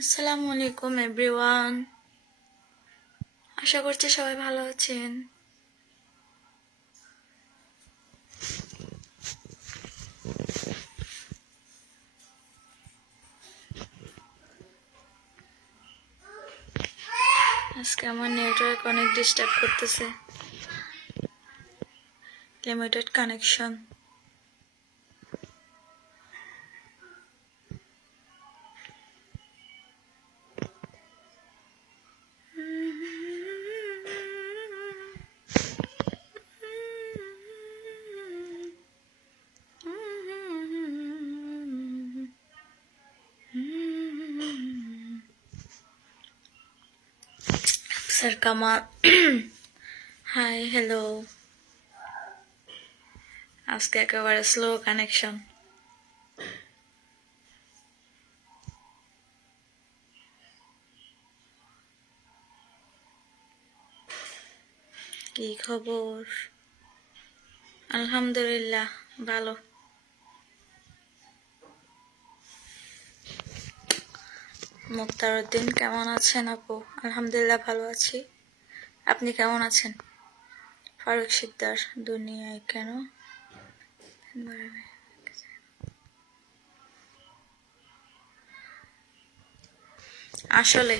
আসসালামু আলাইকুম এভরিওয়ান। আশা করছি সবাই ভালো আছেন। আজকে আমার নেটওয়ার্ক অনেক ডিস্টার্ব করতেছে। Limited connection. Sir Kamal hi hello. আজকে একেবারে স্লো কানেকশন। কি খবর? আলহামদুলিল্লাহ ভালো। মুক্তারউদ্দিন কেমন আছেন আপু? আলহামদুলিল্লাহ ভালো আছি। আপনি কেমন আছেন? ফারুক শিকদার দুনিয়ায় কেন আসলে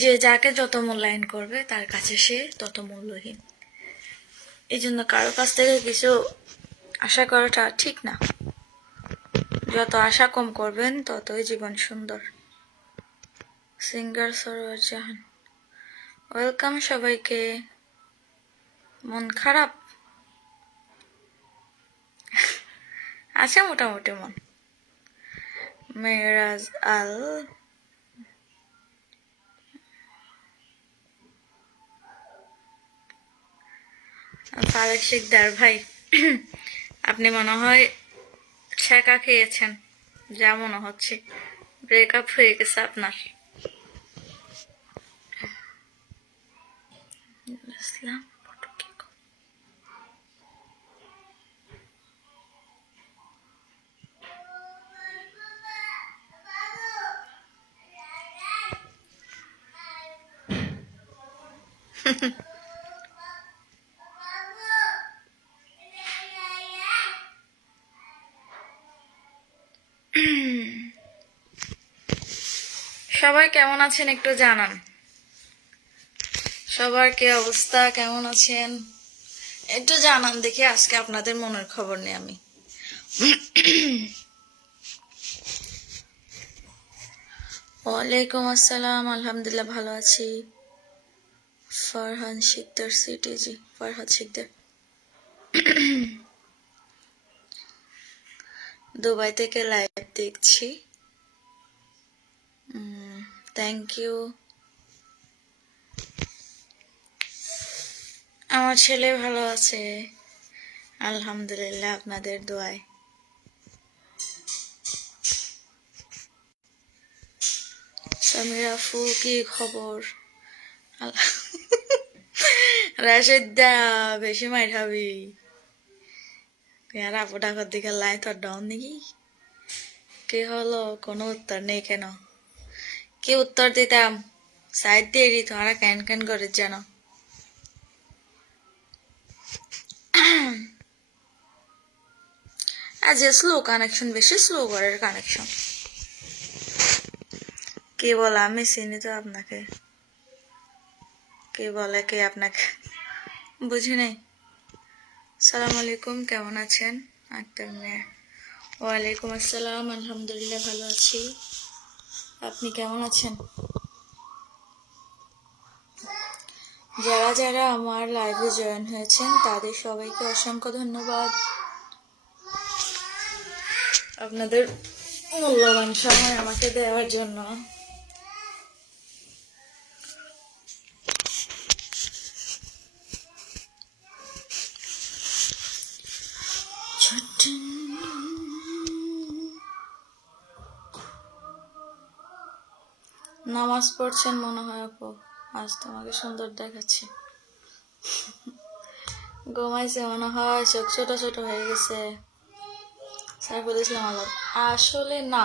যে যাকে যত মূল্যায়ন করবে তার কাছে সে তত মূল্যহীন। এই জন্য কারো কাছ থেকে কিছু আশা করাটা ঠিক না। যত আশা কম করবেন ততই জীবন সুন্দর। সিঙ্গার সরোয়ার জাহান ওয়েলকাম সবাইকে। মন খারাপ আছে মোটামুটি মন। মেরাজ আল ফারুক শিকদার ভাই আপনি মনে হয় ছ্যাঁকা খেয়েছেন, যা মনে হচ্ছে ব্রেকআপ হয়ে গেছে আপনার। ইসলাম সবাই কেমন আছেন একটু জানান। সবার কি অবস্থা, কেমন আছেন একটু জানান দেখি। আজকে আপনাদের মনের খবর নিয়ে আমি ওয়ালাইকুম আসসালাম, আলহামদুলিল্লাহ ভালো আছি। ফারহান শিকদার সিটিজি, ফারহাদ শিকদার দুবাই থেকে লাইভ দেখছি। Thank you. আমার ছেলে ভালো আছে আলহামদুলিল্লাহ আপনাদের দোয়ায়। সামিরা আপু কি খবর? রাশেদ দা বেশি মাই খাবি আর আপু ডাকর দিকে লাই তোর ডাউন নাকি? কি হলো? কোনো উত্তর নেই কেন? কি উত্তর দিতাম? সাইড দিয়ে দিত আর ক্যান ক্যান করে যেন। আজ স্লো কানেকশন, বেশি স্লো করে কানেকশন। কে বলে? আমি চিনি তো আপনাকে। কে বলে কে আপনাকে? বুঝি নাই। সালাম আলাইকুম, কেমন আছেন? আক্তার মিয়া ওয়ালাইকুম আসসালাম, আলহামদুলিল্লাহ ভালো আছি। আপনি কেমন আছেন? যারা যারা আমার লাইভে জয়েন হয়েছেন তাদের সবাইকে অসংখ্য ধন্যবাদ আপনাদের মূল্যবান সময় আমাকে দেওয়ার জন্য। নামাজ পড়ছেন মনে হয় আপু, আজ তোমাকে সুন্দর দেখাচ্ছে। ঘুমাইছে মনে হয়, চোখ ছোট ছোট হয়ে গেছে। সাইফুল ইসলাম আজাদ আসলে না,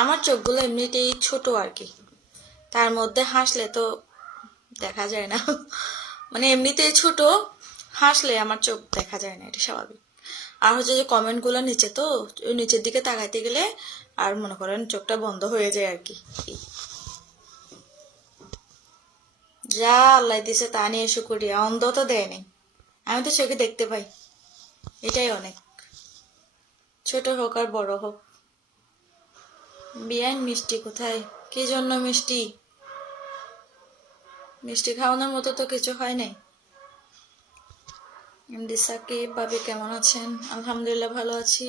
আমার চোখগুলো এমনিতেই ছোট আর কি, তার মধ্যে হাসলে তো দেখা যায় না। মানে এমনিতেই ছোট, হাসলে আমার চোখ দেখা যায় না, এটা স্বাভাবিক। আর হচ্ছে যে কমেন্টগুলো নিচে, তো ওই নিচের দিকে তাকাইতে গেলে আর মনে করেন চোখটা বন্ধ হয়ে যায় আর কি। যা আল্লাহ দিছে তা নিয়ে শুকরিয়া, অন্ধ তো দেয় নাই, আমি তো চোখে দেখতে পাই, এটাই অনেক, ছোট হোক আর বড় হোক। বিয়ান মিষ্টি কোথায়? কি জন্য মিষ্টি? মিষ্টি খাওয়ানোর মতো তো কিছু হয় নাই। এমডি সাকিব, ভাবি কেমন আছেন? আলহামদুলিল্লাহ ভালো আছি।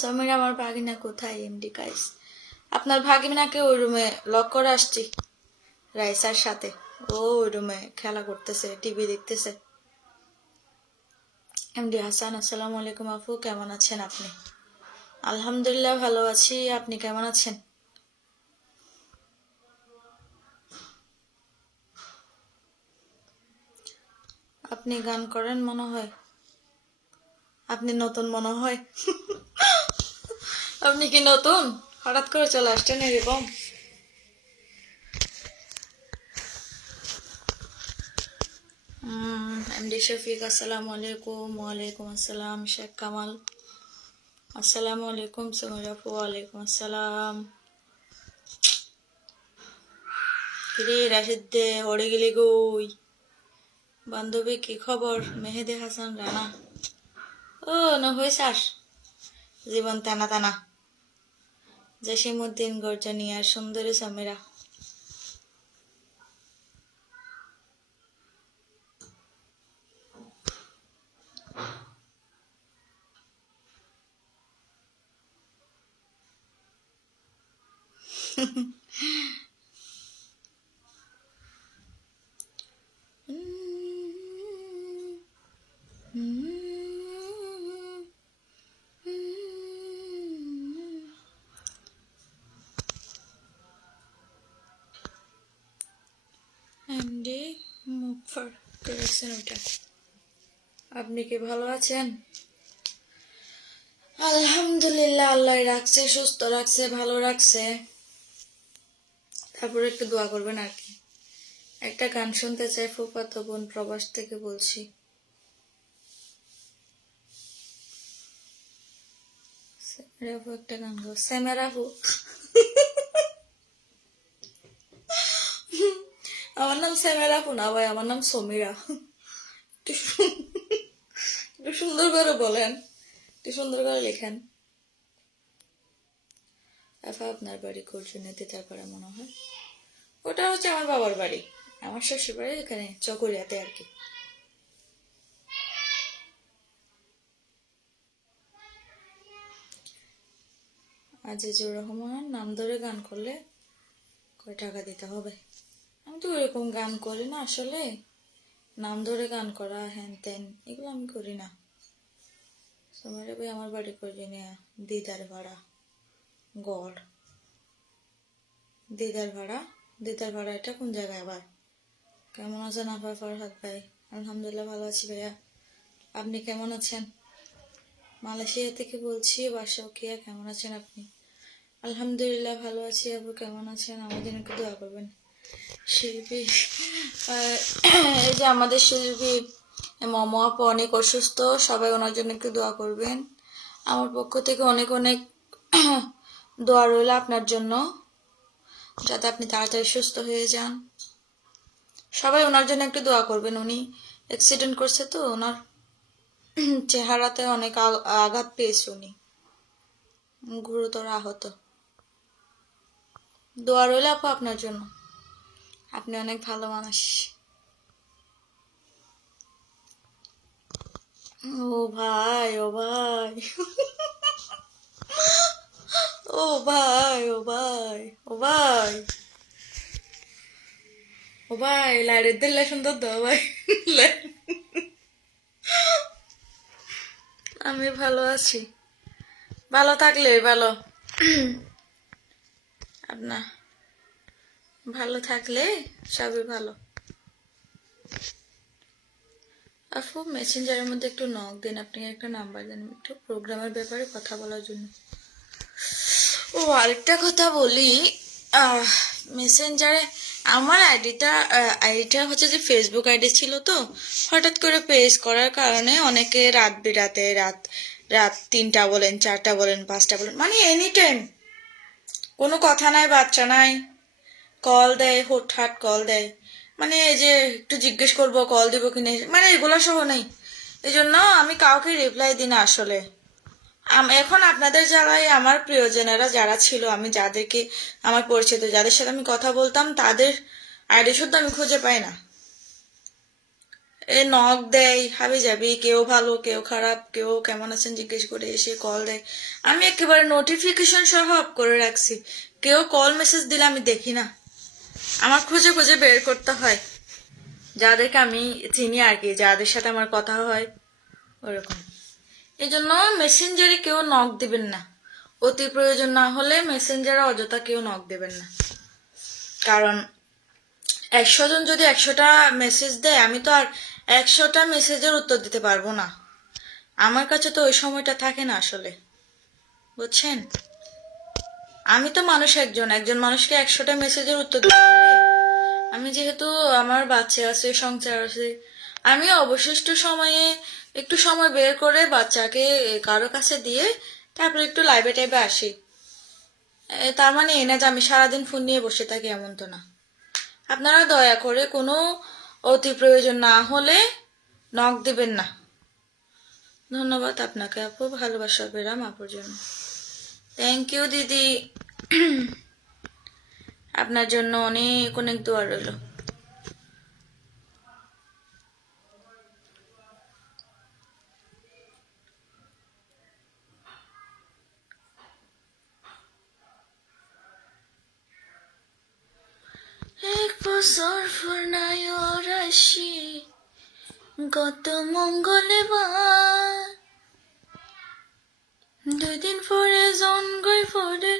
সমীর আমার ভাগিনা কোথায়? এমডি কাইস, আপনার ভাগিনাকে ওই রুমে লক করে আসছি রাইসার সাথে, ও ওই রুমে খেলা করতেছে, টিভি দেখতেছে। এমডি হাসান, আসসালামু আলাইকুম আপু, কেমন আছেন আপনি? আলহামদুলিল্লাহ ভালো আছি, আপনি কেমন আছেন? আপনি গান করেন মনে হয়, আপনি নতুন মনে হয়। আপনি কি নতুন, হঠাৎ করে চলে আসছেন এরকম? এমডি শফিক, আসসালামু আলাইকুম। ওয়ালাইকুম আসসালাম। শেখ কামাল, আসসালামু আলাইকুম। সমীর আপু, ওয়ালাইকুম আসসালাম। কিরে রাশিদ দে, হরে গেলি গই? বান্ধবী কি খবর? মেহেদি হাসান রানা, ও না হয়েছাস জীবন টানা টানা। জসিমউদ্দিন গর্জনিয়া, সুন্দরী সমীরা। এমডি মুফার দেখছেন ওটা। আপনি কি ভালো আছেন? আলহামদুলিল্লাহ, আল্লাহ রাখছে, সুস্থ রাখছে, ভালো রাখছে। তারপরে একটু দোয়া করবেন আর কি। একটা গান শুনতে চাই, ফুফাতো বোন প্রবাস থেকে বলছি। সেমেরাফু একটা গান গো, সেমেরাফু। আমার নাম সেমেরাফু না ভাই, আমার নাম সমীরা। একটু সুন্দর করে বলেন, একটু সুন্দর করে লেখেন। আফা, আপনার বাড়ি করজুনেতে, তারপরে মনে হয় ওটা হচ্ছে আমার বাবার বাড়ি, আমার শ্বশুর বাড়ি এখানে চকরিয়াতে আর কি। আজিজুর রহমান, নাম ধরে গান করলে কয় টাকা দিতে হবে? আমি তো ওইরকম গান করি না আসলে, নাম ধরে গান করা হ্যান ত্যান এগুলো আমি করি না। সময় ভাই আমার বাড়ি করে নিয়ে দিদার ভাড়া, গড়। দিদার ভাড়া, দিদার ভাড়া এটা কোন জায়গায় আবার? কেমন আছেন আপা? ফরহাদ ভাই, আলহামদুলিল্লাহ ভালো আছি ভাইয়া, আপনি কেমন আছেন? মালয়েশিয়া থেকে বলছি, বাসাউকিয়া, কেমন আছেন আপনি? আলহামদুলিল্লাহ ভালো আছি আপু, কেমন আছেন? আমাদের একটু দোয়া করবেন। শিল্পী, এই যে আমাদের শিল্পী মমো আপু অনেক অসুস্থ, সবাই ওনার জন্য একটু দোয়া করবেন। আমার পক্ষ থেকে অনেক অনেক দোয়া রইল আপনার জন্য, যাতে আপনি তাড়াতাড়ি সুস্থ হয়ে যান। সবাই ওনার জন্য একটু দোয়া করবেন, উনি অ্যাক্সিডেন্ট করছে তো, ওনার চেহারাতে অনেক আঘাত পেয়েছে, উনি গুরুতর আহত। দোয়া রইল আপু আপনার জন্য, আপনি অনেক ভালো মানুষ। ও ভাই, ও ভাই, ও ভাই, ও ভাই, ও ভাই, ও ভাই, লাইটের দিল্লা সুন্দর দাও ভাই। আমি ভালো আছি, ভালো থাকলে ভালো, আপনার ভালো থাকলে সবই ভালো। আপু মেসেঞ্জারের মধ্যে একটু নক দিন, আপনি একটা নাম্বার দেন একটু প্রোগ্রামের ব্যাপারে কথা বলার জন্য। ও আরেকটা কথা বলি, মেসেঞ্জারে আমার আইডিটা হচ্ছে যে ফেসবুক আইডি ছিল, তো হঠাৎ করে পেজ করার কারণে অনেকে রাত বিরাতে রাত রাত 3টা বলেন, 4টা বলেন, 5টা বলেন, মানে এনি টাইম কোনো কথা নাই বাচ্চা নাই কল দেয়, হুটহাট কল দেয়, মানে এই যে একটু জিজ্ঞেস করবো কল দিব কিনা, মানে এগুলো সহ নেই। এই জন্য আমি কাউকে রিপ্লাই দিই না আসলে। এখন আপনাদের যারাই আমার প্রিয়জনেরা যারা ছিল, আমি যাদেরকে আমার পরিচিত যাদের সাথে আমি কথা বলতাম, তাদের আইডি শুদ্ধ আমি খুঁজে পাই না। এ নক দেয় হাবি যাবি, কেউ ভালো কেউ খারাপ, কেউ কেমন আছেন জিজ্ঞেস করে এসে কল দেয়। আমি একেবারে নোটিফিকেশন সহ অফ করে রাখছি। কেউ কল মেসেজ দিলে আমি দেখি না, আমার খুঁজে খুঁজে বের করতে হয় যাদেরকে আমি চিনি আর কি, যাদের সাথে আমার কথা হয় ওরকম। এই জন্য মেসেঞ্জারে কেউ নক দিবেন না, অতি প্রয়োজন না হলে মেসেঞ্জারে অযথা কেউ নক দেবেন না। কারণ 100 জন যদি 100টা মেসেজ দেয়, আমি তো আর 100টা মেসেজের উত্তর দিতে পারবো না। আমার কাছে তো ওই সময়টা থাকে না আসলে, বুঝছেন? আমি তো মানুষ, একজন মানুষকে 100টা মেসেজের উত্তর দিতে পারি? আমি যেহেতু আমার বাচ্চা আছে, সংসার আছে, আমি অবশিষ্ট সময়ে একটু সময় বের করে বাচ্চাকে কারো কাছে দিয়ে তারপরে একটু লাইভে টাইভে আসি। তার মানে এই না যে আমি সারাদিন ফোন নিয়ে বসে থাকি, এমন তো না। আপনারা দয়া করে কোনো অতি প্রয়োজন না হলে নক দিবেন না। ধন্যবাদ আপনাকে আপু, ভালোবাসা পেলাম আপুর জন্য। থ্যাংক ইউ দিদি, আপনার জন্য অনেক অনেক দোয়া রইল। এক বছর ফুরনায় রাশি গত মঙ্গলবার, 2 দিন পরে জনগই পরে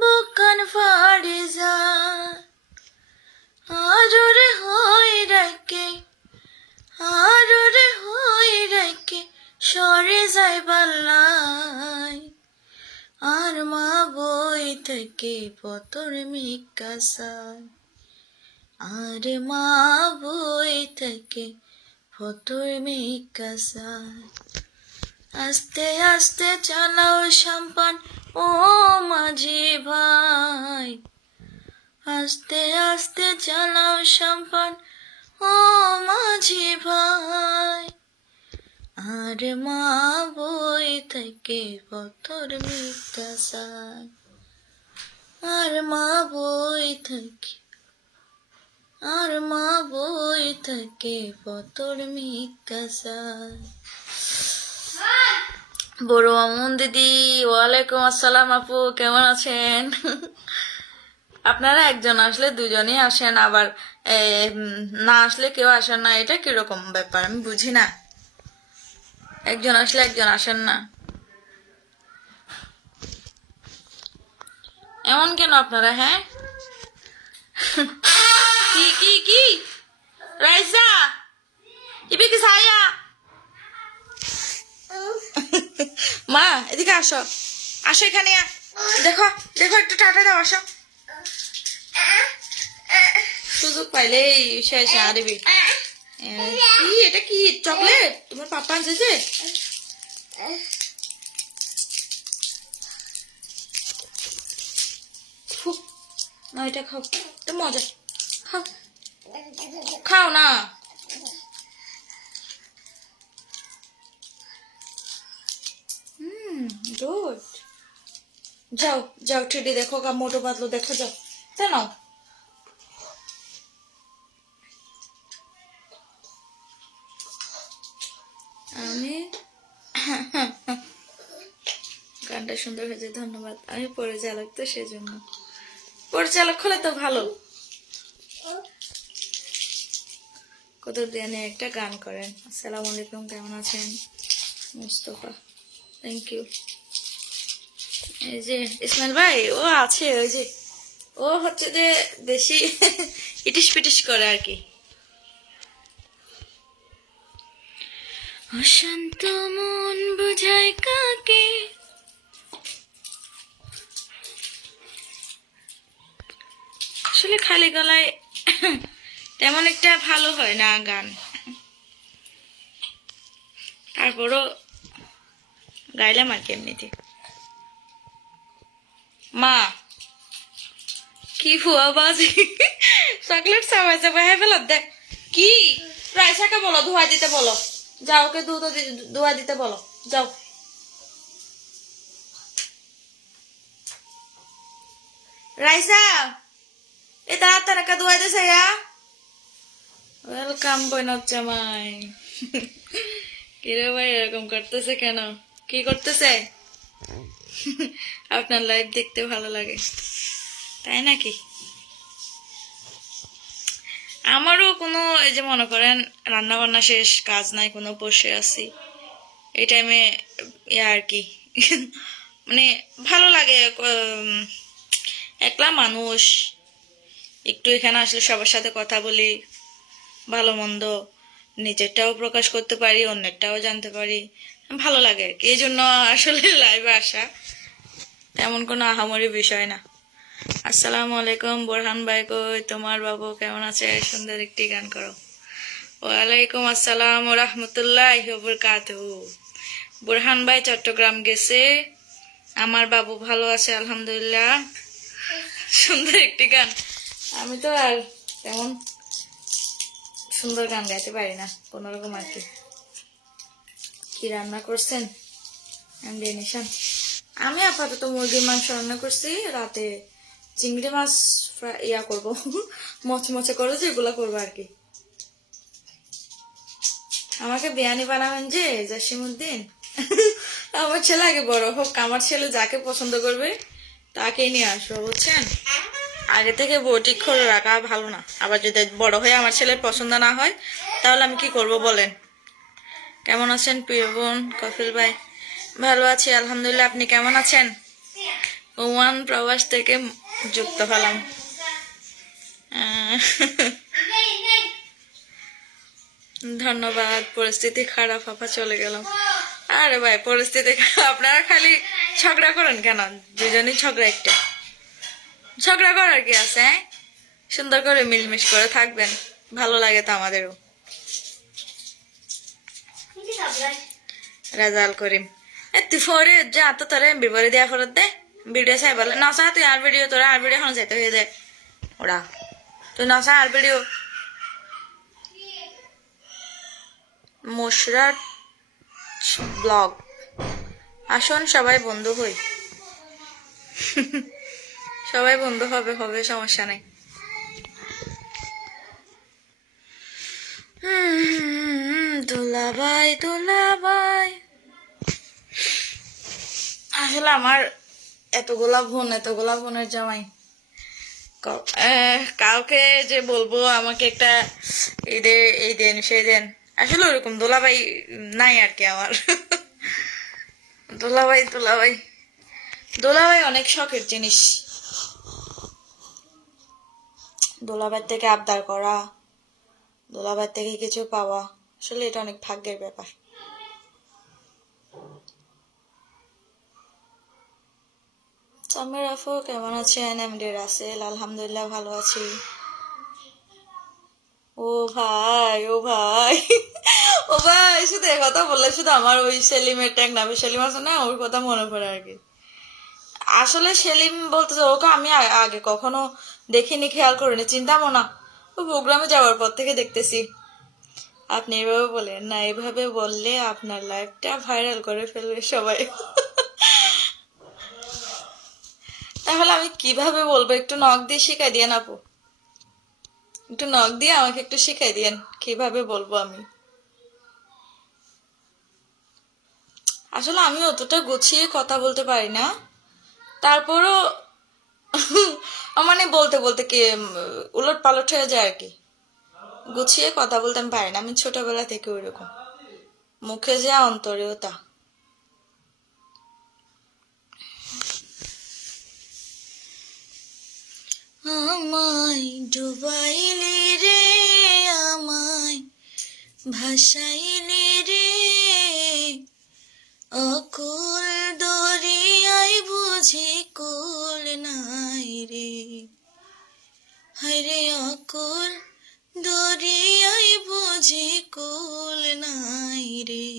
বুকান ফাড়ে যায়। আররে হই রাইকে, আররে হই রাইকে সরে যায় বাল্লাই, আর মা বই থেকে পতর মিকাসায়, আর মা বই থেকে পতর মিকাসায়। আস্তে আস্তে চালাও সাম্পান ও মাঝি ভাই, আস্তে আস্তে চালাও সাম্পান ও মাঝি ভাই, আর মা বই থেকে পথর মিকাসায়, আর মা বই থেকে, আর মা বই থেকে পথর মিকাসায়। বড় মামুন দিদি, ওয়ালাইকুম আসসালাম আপু, কেমন আছেন? আপনারা একজন আসলে দুজনেই আসেন, আবার না আসলে কেউ আসেন না, এটা কিরকম ব্যাপার আমি বুঝি না। একজন আসলে একজন আসেন না, এমন কেন আপনারা? হ্যাঁ কি কি কি রাইসা ইবে কি সায়া? মা এদিকে আসো, আসো এখানে, দেখো দেখো একটু টাটা দাও, আসো। সুযোগ পাইলেই শেষ আরবি। কি এটা কি চকলেট তোমার পাপা আনছে? না এটা খাও, এটা মজা, খাও খাও না। গুড, যাও যাও টেডি দেখো, মোটো পাতলো দেখো, যাও তা নাও। আমি গানটা সুন্দর হয়েছে, ধন্যবাদ। আমি পরিচালক তো সেজন্য, পরিচালক হলে তো ভালো, কত দিনে একটা গান করেন। আসসালামু আলাইকুম, কেমন আছেন মুস্তফা? Thank you. এই যে ইসমাইল ভাই ও আছে, ওই যে ও হচ্ছে যে বেশি ইটিস পিটিস করে আর কি। অশান্ত মন বুঝায় কাকে, আসলে খালি গলায় তেমন একটা ভালো হয় না গান, তারপরও গাইলাম আর কি এমনিতে। মা কি ফুয়া বাজি চকলেট চাবাই চাবাই ফেলত দেখ কি রাইসাকে বলো ধোয়া দিতে বলো, যাও ওকে ধোয়া দিতে বলো, যাও। রাইসা এ তাড়াতাড়ি ধোয়া দিছে ওয়েলকাম বইনত জামাই কিরে ভাই এরকম করতেছে কেন, কি করতেছে? আপনার লাইভ দেখতে ভালো লাগে তাই নাকি? আমারও কোনো এই যে মনে করেন রান্না বান্না শেষ, কাজ নাই কোনো, বসে আছি এই টাইমে আর কি মানে ভালো লাগে। একলা মানুষ, একটু এখানে আসলে সবার সাথে কথা বলি, ভালো মন্দ নিজেরটাও প্রকাশ করতে পারি, অন্যেরটাও জানতে পারি, ভালো লাগে আর কি। এই জন্য আসলে লাইভে আসা তেমন কোনো আহামরি বিষয় না। আসসালামু আলাইকুম বোরহান ভাই, কই তোমার বাবু কেমন আছে? সুন্দর একটি গান করো। ওয়ালাইকুম আসসালাম ওয়া রাহমাতুল্লাহি ওয়া বারাকাতুহু। বোরহান ভাই চট্টগ্রাম গেছে, আমার বাবু ভালো আছে আলহামদুলিল্লাহ। সুন্দর একটি গান, আমি তো আর তেমন সুন্দর গান গাইতে পারি না, কোনোরকম আর কি। কি রান্না করছেন? আমি আপাতত মুরগির মাংস রান্না করছি, রাতে চিংড়ি মাছ ইয়া করবো মচমচে করে যেগুলো করবো আর কি। আমাকে বিরিয়ানি বানাবেন যে জসিমউদ্দিন আমার ছেলে আগে বড় হোক, আমার ছেলে যাকে পছন্দ করবে তাকে নিয়ে আসবো, বুঝছেন? আগে থেকে বউ ঠিক করে রাখা ভালো না, আবার যদি বড় হয়ে আমার ছেলের পছন্দ না হয় তাহলে আমি কি করব বলেন? কেমন আছেন প্রিয় বোন কফিল ভাই? ভালো আছি আলহামদুলিল্লাহ, আপনি কেমন আছেন? ওমান প্রবাস থেকে যুক্ত হলাম। ধন্যবাদ। পরিস্থিতি খারাপ, আপা চলে গেলাম। আরে ভাই পরিস্থিতি আপনারা খালি ঝগড়া করেন কেন? দুজনই ঝগড়া, একটা ঝগড়া করার কি আছে? সুন্দর করে মিলমিশ করে থাকবেন, ভালো লাগে তো আমাদেরও। রাজাল করিম তুই ফরে যা তো তোরে বিবরে দেওয়া ফেরত দে, ভিডিও চাই বলে নসা তুই আর ভিডিও, তোরা আর ভিডিও এখন যাইতে হয়ে দে ওরা, তুই নসা আর ভিডিও। মুশরাত ব্লগ, আসুন সবাই বন্ধু হই সবাই বন্ধু হবে হবে, সমস্যা নাই। দুলাভাই দুলাভাই, আসলে আমার এতগুলা বোনের জামাই, কাউকে যে বলবো আমাকে একটা এই দেন সেই দেন, আসলে ওরকম দোলাভাই নাই আর কি আমার দোলাভাই দোলাভাই দোলাভাই অনেক শখের জিনিস, দোলাভাই থেকে আবদার করা, দোলাভাই থেকে কিছু পাওয়া, আসলে এটা অনেক ভাগ্যের ব্যাপার। সামির আফু কেমন আছেন? এমডি রাসেল আলহামদুলিল্লাহ ভালো আছি। ও ভাই ও ভাই ও ভাই, শুধু এ কথা বললে শুধু আমার ওই সেলিমের ট্যাগ নামে সেলিম আছে না, ওর কথা মনে পড়ে আর কি। আসলে সেলিম বলতেছে ওকে আমি আগে কখনো দেখিনি, খেয়াল করিনি, চিন্তামো না, ও প্রোগ্রামে যাওয়ার পর থেকে দেখতেছি। আপনি এভাবে বলেন না, এভাবে বললে আপনার লাইফটা ভাইরাল করে ফেলবে সবাই তাহলে আমি কিভাবে বলবো? একটু নখ দিয়ে শিখাই দিয়ে আপু, একটু নখ দিয়ে আমাকে একটু শিখাই দিয়েন কিভাবে বলবো আমি। আসলে আমি অতটা গুছিয়ে কথা বলতে পারি না, তারপরও মানে বলতে বলতে কি উলট পালট হয়ে যায় আর কি, গুছিয়ে কথা বলতে আমি পারি না, আমি ছোটবেলা থেকে ওইরকম, মুখে যা অন্তরেও তা। আমায় ডুবাইলে রে, আমায় ভাসাইলে রে, অকুল দরিয়ায় বুঝি কুল নাই রে, বুঝি কুল নাই রে,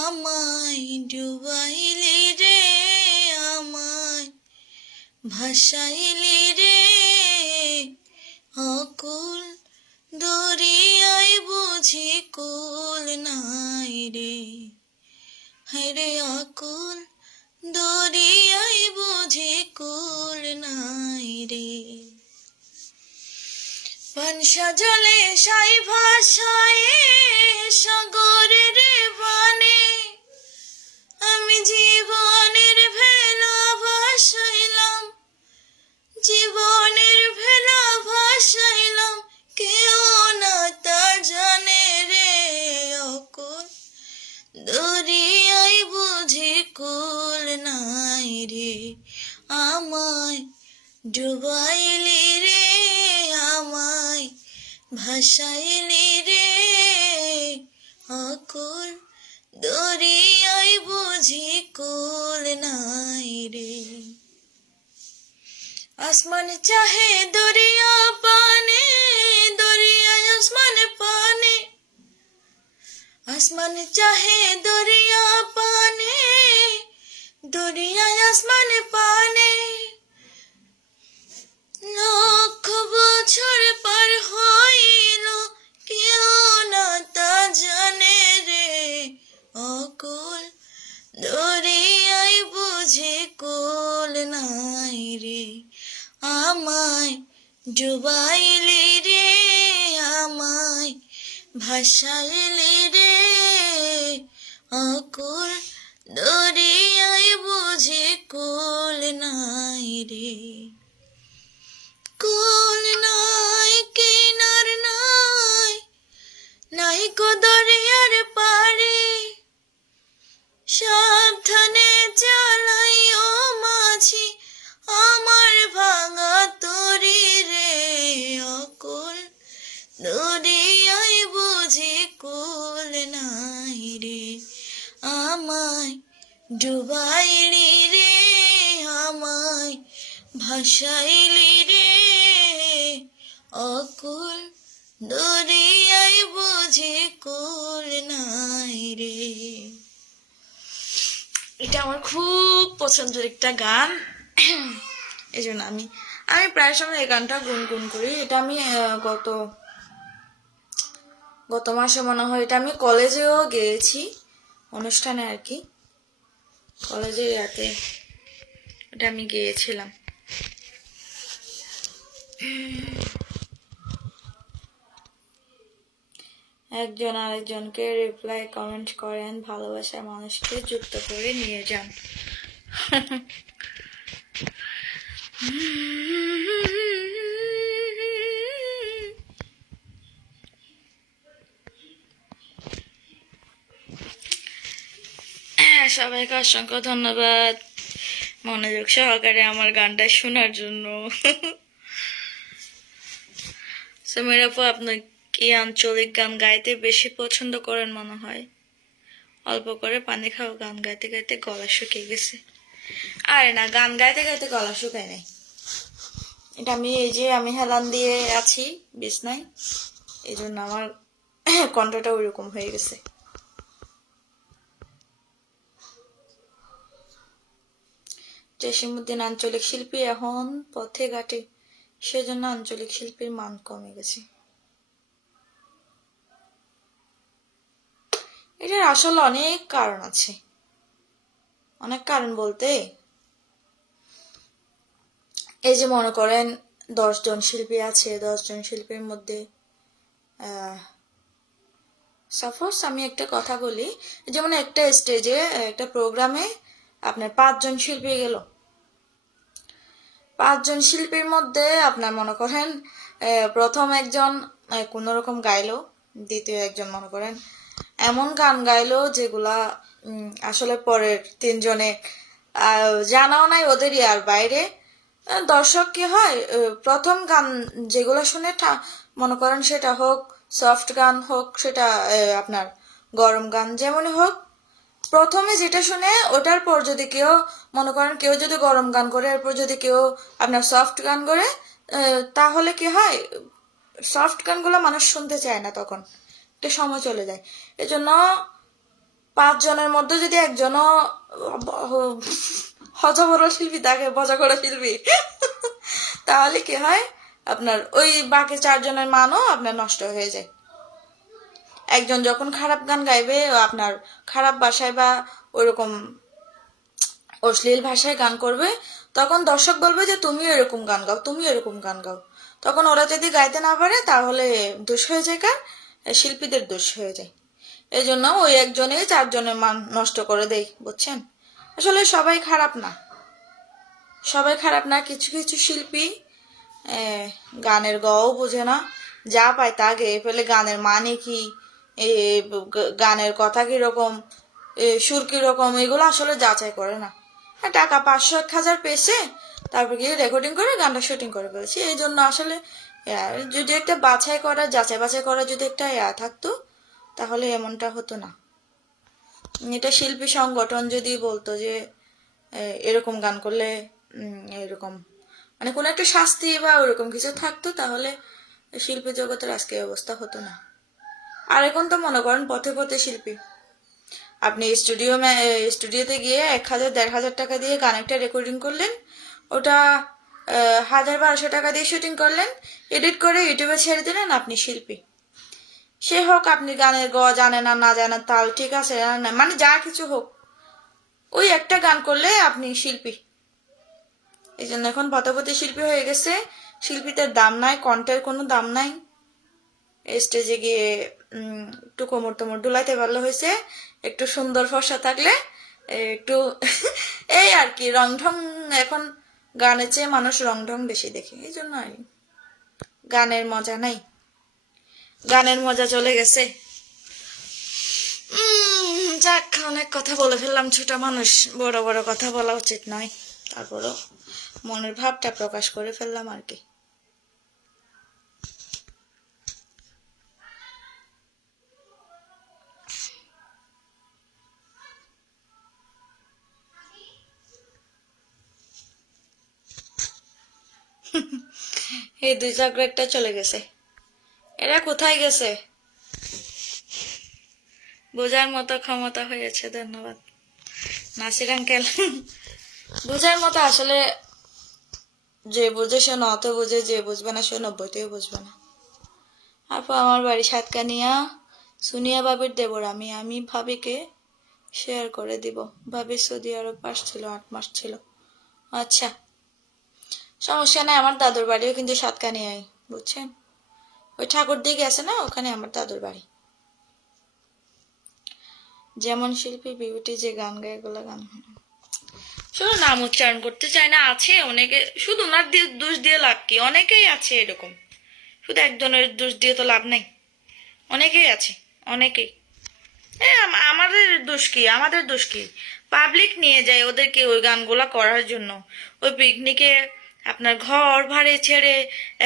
আমায় ডুবাইলি রে, আমায় ভাসাইলি রে, অকুল দরিয়ায় বুঝি কুল নাই রে, হায়রে অকুল দরিয়ায় বুঝি কুল নাই রে। পানসা জলে সাই ভাষায় সাগরের বানে, আমি জীবনের ভেলা ভাসাইলাম, জীবনের ভেলা ভাসাইলাম, কেউ না তা জানে রে, অকুল দরিয়ায় বুঝি কুল নাই রে, আমায় ডুবাইলি রে, আমায় ভাসাইলি রে, অকুল দরিয়ায় বুঝি কুল নাই রে। আসমান চাহে দরিয়া পানে, দরিয়ায় আসমান পানে, আসমান চাহে দরিয়া পানে, দরিয়ায় আসমান পানে, লক্ষ বছর পার হইল, কেউ না তা জানে রে, অকুল দরিয়ায় বুঝি কুল নাই রে, আমায় ডুবাইলি রে, আমায় ভাসাইলি রে, অকুল দরিয়ায় বুঝি কুল নাই রে। কুল নাই কিনার নাই, নাই কো দরিয়ার পারে, সাবধানে চালাই ও মাঝি আমার ভাঙা তরি রে, অকুল দরিয়ায় বুঝি কুল নাই রে, আমায় ডুবাইলি রে, আমায় ভাসাইলি রে, অকুল দরিয়ায় বুঝি কুল নাই রে। এটা আমার খুব পছন্দের একটা গান, এই জন্য আমি প্রায় সময় এই গানটা গুনগুন করি। এটা আমি গত মাসে মনে হয় এটা আমি কলেজেও গেয়েছি, অনুষ্ঠানে আর কি, কলেজের রাতে এটা আমি গেয়েছিলাম। একজন আরেকজনকে রিপ্লাই কমেন্ট করেন, ভালোবাসার মানুষকে যুক্ত করে নিয়ে যান। সবাইকে অসংখ্য ধন্যবাদ মনোযোগ সহকারে আমার গানটা শোনার জন্য। সমীর আপু, আপনি কি আঞ্চলিক গান গাইতে বেশি পছন্দ করেন মনে হয়? অল্প করে পানি খাও, গান গাইতে গাইতে গলা শুকিয়ে গেছে। আরে না, গান গাইতে গাইতে গলা শুকায় নাই। এটা আমি হেলান দিয়ে আছি বিছনায়, এই জন্য আমার কণ্ঠটা ওইরকম হয়ে গেছে। জসিমউদ্দিন আঞ্চলিক শিল্পী এখন পথে ঘাটে, সেজন্য আঞ্চলিক শিল্পীর মান কমে গেছে। এটার আসলে অনেক কারণ আছে, অনেক কারণ বলতে এই যে মনে করেন 10 জন শিল্পী আছে, 10 জন শিল্পীর মধ্যে সাপোজ আমি একটা কথা বলি, যেমন একটা স্টেজে একটা প্রোগ্রামে আপনার 5 জন শিল্পী গেল, 5 জন শিল্পীর মধ্যে আপনার মনে করেন প্রথম একজন কোনোরকম গাইলো, দ্বিতীয় একজন মনে করেন এমন গান গাইলো যেগুলা আসলে পরের 3 জনে জানাও নাই ওদেরই আর বাইরে। দর্শক কি হয়, প্রথম গান যেগুলো শুনে মনে করেন সেটা হোক সফট গান হোক, সেটা আপনার গরম গান যেমনই হোক, প্রথমে যেটা শুনে ওটার পর যদি কেউ মনে করেন কেউ যদি গরম গান করে, এরপর যদি কেউ আপনার সফট গান করে, তাহলে কি হয় সফট গানগুলো মানুষ শুনতে চায় না, তখন একটা সময় চলে যায়। এজন্য 5 জনের মধ্যে যদি একজনও হজবরল শিল্পী থাকে, বজা করা শিল্পী, তাহলে কি হয়, আপনার ওই বাকি 4 জনের মানও আপনার নষ্ট হয়ে যায়। একজন যখন খারাপ গান গাইবে, আপনার খারাপ ভাষায় বা ওরকম অশ্লীল ভাষায় গান করবে, তখন দর্শক বলবে যে তুমি এরকম গান গাও, তুমি এরকম গান গাও। তখন ওরা যদি গাইতে না পারে, তাহলে দোষ হয়ে যায় কার? শিল্পীদের দোষ হয়ে যায়। এই জন্য ওই একজনেই 4 জনের মান নষ্ট করে দেয়, বুঝছেন? আসলে সবাই খারাপ না, সবাই খারাপ না। কিছু কিছু শিল্পী গানের গও বোঝে না, যা পায় তা গেয়ে ফেলে। গানের মানে কি, গানের কথা কিরকম, সুর কিরকম, এগুলো আসলে যাচাই করে না। টাকা 500-1000 পেয়েছে, তারপর গিয়ে রেকর্ডিং করে গানটা শুটিং করে ফেলছি। এই জন্য আসলে যদি একটা বাছাই করা, যাচাই বাছাই করা যদি একটা থাকতো, তাহলে এমনটা হতো না। এটা শিল্পী সংগঠন যদি বলতো যে এরকম গান করলে এরকম, মানে কোনো একটা শাস্তি বা ওরকম কিছু থাকতো, তাহলে শিল্পী জগতের আজকে অবস্থা হতো না। আর এখন তো মনে করেন পথে পথে শিল্পী। আপনি স্টুডিওতে গিয়ে 1000-1500 টাকা দিয়ে গান একটা রেকর্ডিং করলেন, ওটা 1000-1200 টাকা দিয়ে শুটিং করলেন, এডিট করে ইউটিউবে ছেড়ে দিলেন, আপনি শিল্পী। সে হোক আপনি গানের গ জানেন না জানেন, তাল ঠিক আছে না, মানে যা কিছু হোক, ওই একটা গান করলে আপনি শিল্পী। এই জন্য এখন পথে শিল্পী হয়ে গেছে। শিল্পীদের দাম নাই, কণ্ঠের কোনো দাম নাই। স্টেজে গিয়ে একটু কোমর টোমর ডুলাইতে পারলে হয়েছে, একটু সুন্দর ফর্সা থাকলে একটু এই আর কি। রং ঢং এখন গানের চেয়ে মানুষ রং ঢং বেশি দেখে, এই জন্য আর গানের মজা নাই, গানের মজা চলে গেছে। যাক, অনেক কথা বলে ফেললাম। ছোট মানুষ, বড় বড় কথা বলা উচিত নয়, তারপরও মনের ভাবটা প্রকাশ করে ফেললাম আর কি। এই 2 চকলেটটা চলে গেছে, এরা কোথায় গেছে? বোঝার মতো ক্ষমতা হয়েছে, ধন্যবাদ নাসির আঙ্কেল। বোঝার মতো আসলে যে বুঝে সে 9তে বুঝে, যে বুঝবে না সে 90তেও বুঝবে না। আপু আমার বাড়ি সাতকানিয়া, সুনিয়া ভাবির দেবর আমি ভাবিকে শেয়ার করে দিব। ভাবি সৌদি আরব আসছিল, 8 মাস ছিল। আচ্ছা, সমস্যা নাই। আমার দাদুর বাড়িও কিন্তু সাতকানিয়ায়, বুঝছেন? ওই ঠাকুর দিকে আছে না, ওখানে আমার দাদুর বাড়ি। যেমন শিল্পী বিউটি যে গান গায়, এগুলো গান শুধু নাম উচ্চারণ করতে চায় না। আছে অনেকে, শুধু ওনার দোষ দিয়ে লাভ কি? অনেকেই আছে এরকম, শুধু একজনের দোষ দিয়ে তো লাভ নাই। অনেকেই আছে, অনেকেই। আমাদের দোষ কি? আমাদের দোষ কি? পাবলিক নিয়ে যায় ওদেরকে ওই গানগুলা করার জন্য। ওই পিকনিকে আপনার ঘর ভাড়ে ছেড়ে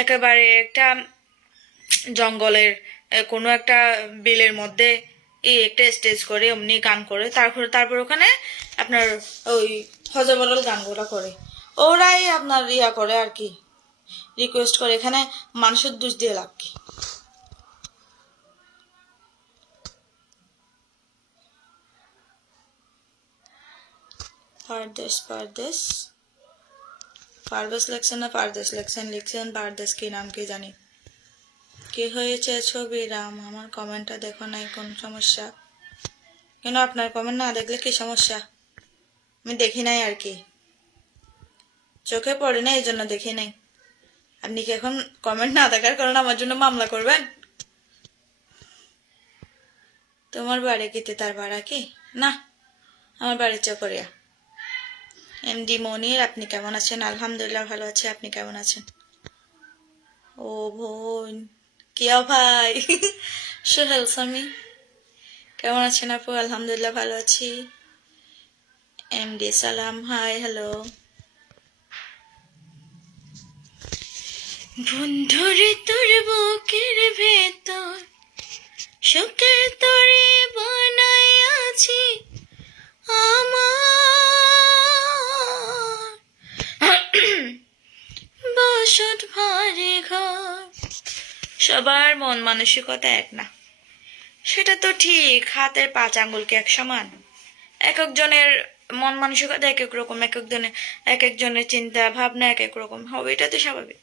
একেবারে একটা জঙ্গলের কোনো একটা বিলের মধ্যে এই একটা স্টেজ করে অমনি গান করে, তারপর ওখানে আপনার ওই হজবরল গানগুলো করে, ওরাই আপনার ইয়া করে আর কি, রিকোয়েস্ট করে। এখানে মানুষের দোষ দিয়ে লাভ কি? পারদেশ লেখছেন না পারদেশ লিখছেন পারদেশ, কি নাম কি জানি। কি হয়েছে ছবি রাম? আমার কমেন্টটা দেখো নাই, কোন সমস্যা? কেন আপনার কমেন্ট না দেখলে কি সমস্যা? আমি দেখি নাই আর কি, চোখে পড়ে না, এই জন্য দেখি নাই। আপনি কি এখন কমেন্ট না দেখার কারণে আমার জন্য মামলা করবেন? তোমার বাড়ি কিতে তার ভাড়া কি? না, আমার বাড়ি চকরিয়া। এমডি মনির, আপনি কেমন আছেন? আলহামদুলিল্লাহ ভালো আছে, আপনি কেমন আছেন? ও বোন, কিয়া ভাই। সোহেল সামি, কেমন আছেন আপু? আলহামদুলিল্লাহ ভালো আছি। এমডি সালাম, হাই হ্যালো। বন্ধুরে তোর বুকের ভেতর শোকের তরে বানাই আছি আমার বসত ভারী ঘর। সবার মন মানসিকতা এক না, সেটা তো ঠিক। হাতের 5 আঙ্গুল কি এক সমান? এক একজনের মন মানসিকতা এক এক রকম, এক একজনের চিন্তা ভাবনা এক এক রকম হবে, এটা তো স্বাভাবিক।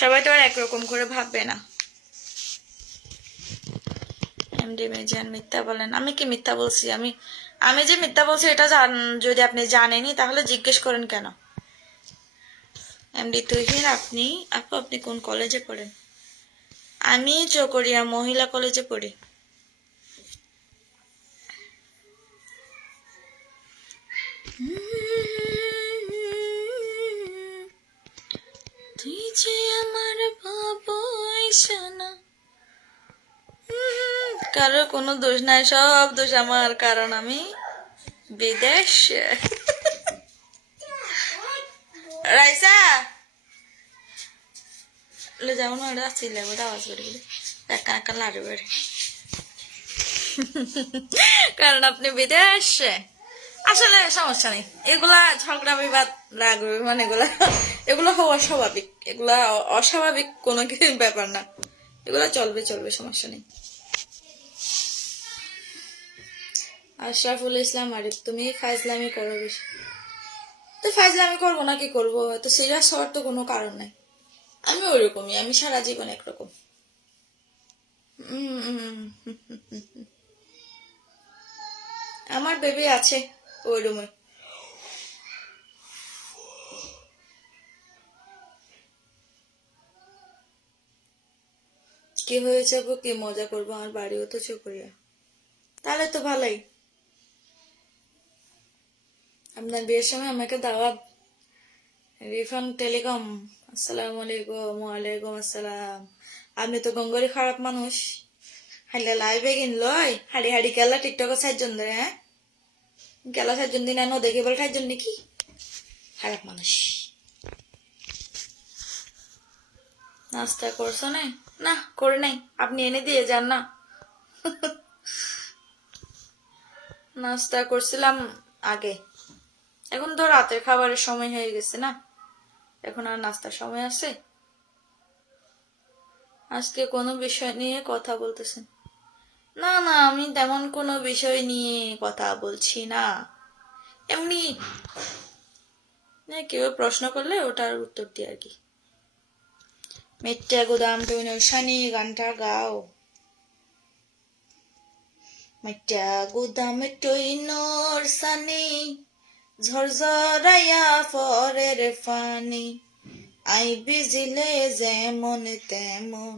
সবাই তো আর একরকম করে ভাববে না। এমডি মিজান মিথ্যা বলেন? আমি কি মিথ্যা বলছি? আমি যে মিথ্যা বলছি এটা যদি আপনি জানেনই তাহলে জিজ্ঞেস করেন কেন? এমডি তুহিন আপনি কোন কলেজে পড়েন? আমি চকরিয়া মহিলা কলেজে পড়ি। তুই যে আমার বাবাই সোনা। কারোর কোনো দোষ নাই, সব দোষ আমার, কারণ আমি বিদেশ। রাইসা লে যাও না, ওটা চিল্লাই বোধ আওয়াজ করে গেলে একা একা লাড়ে বেড়ে, কারণ আপনি বিদেশে। আসলে সমস্যা নেই, এগুলা ঝগড়া বিবাদ রাগ অভিমান এগুলো হওয়া স্বাভাবিক। এগুলা অস্বাভাবিক কোনো কিছু ব্যাপার না, এগুলা চলবে চলবে, সমস্যা নেই। আশরাফুল ইসলাম আরিফ, তুমি ফাইজলামি করো বেশি। তো ফাইজলামি করবো না, কি করবো? তো সিরিয়াস হওয়ার তো কোনো কারণ নাই। আমি ওইরকমই, আমি সারা জীবন একরকম। আমার বেবি আছে ওই রুমে। কি হয়েছে আপু? কি মজা করবো? আমার বাড়িও তো চকরিয়া। তাহলে তো ভালোই। আপনার বিয়ের সময় আমাকে দাওয়াত। রিফান টেলিকম, আসসালামু আলাইকুম। ওয়ালাইকুম আসসালাম। আপনি তো গঙ্গরি খারাপ মানুষ। হাইলে লাইভে কিন লয় হাড়ি হাড়ি গেলা টিকটকে 4 জন ধরে, হ্যাঁ গেলা 4 জন দিন এনো দেখে বলে 4 জন নাকি খারাপ মানুষ। নাস্তা করছো না? না করে নাই, আপনি এনে দিয়ে যান না। নাস্তা করছিলাম আগে, এখন তো রাতের খাবারের সময় হয়ে গেছে না, এখন আর নাস্তার সময় আছে? আজকে কোনো বিষয় নিয়ে কথা বলতেছেন? না না, আমি তেমন কোনো বিষয় নিয়ে কথা বলছি না, এমনি কেউ প্রশ্ন করলে ওটার উত্তর দিই আর কি। মিথ্যা গুদাম তুমি নৈশানি গানটা গাও। মিথ্যা গুদাম টইনর সানি ঝরঝরাইয়া ফরের ফানি, আই বিজিলে যেমন তেমন,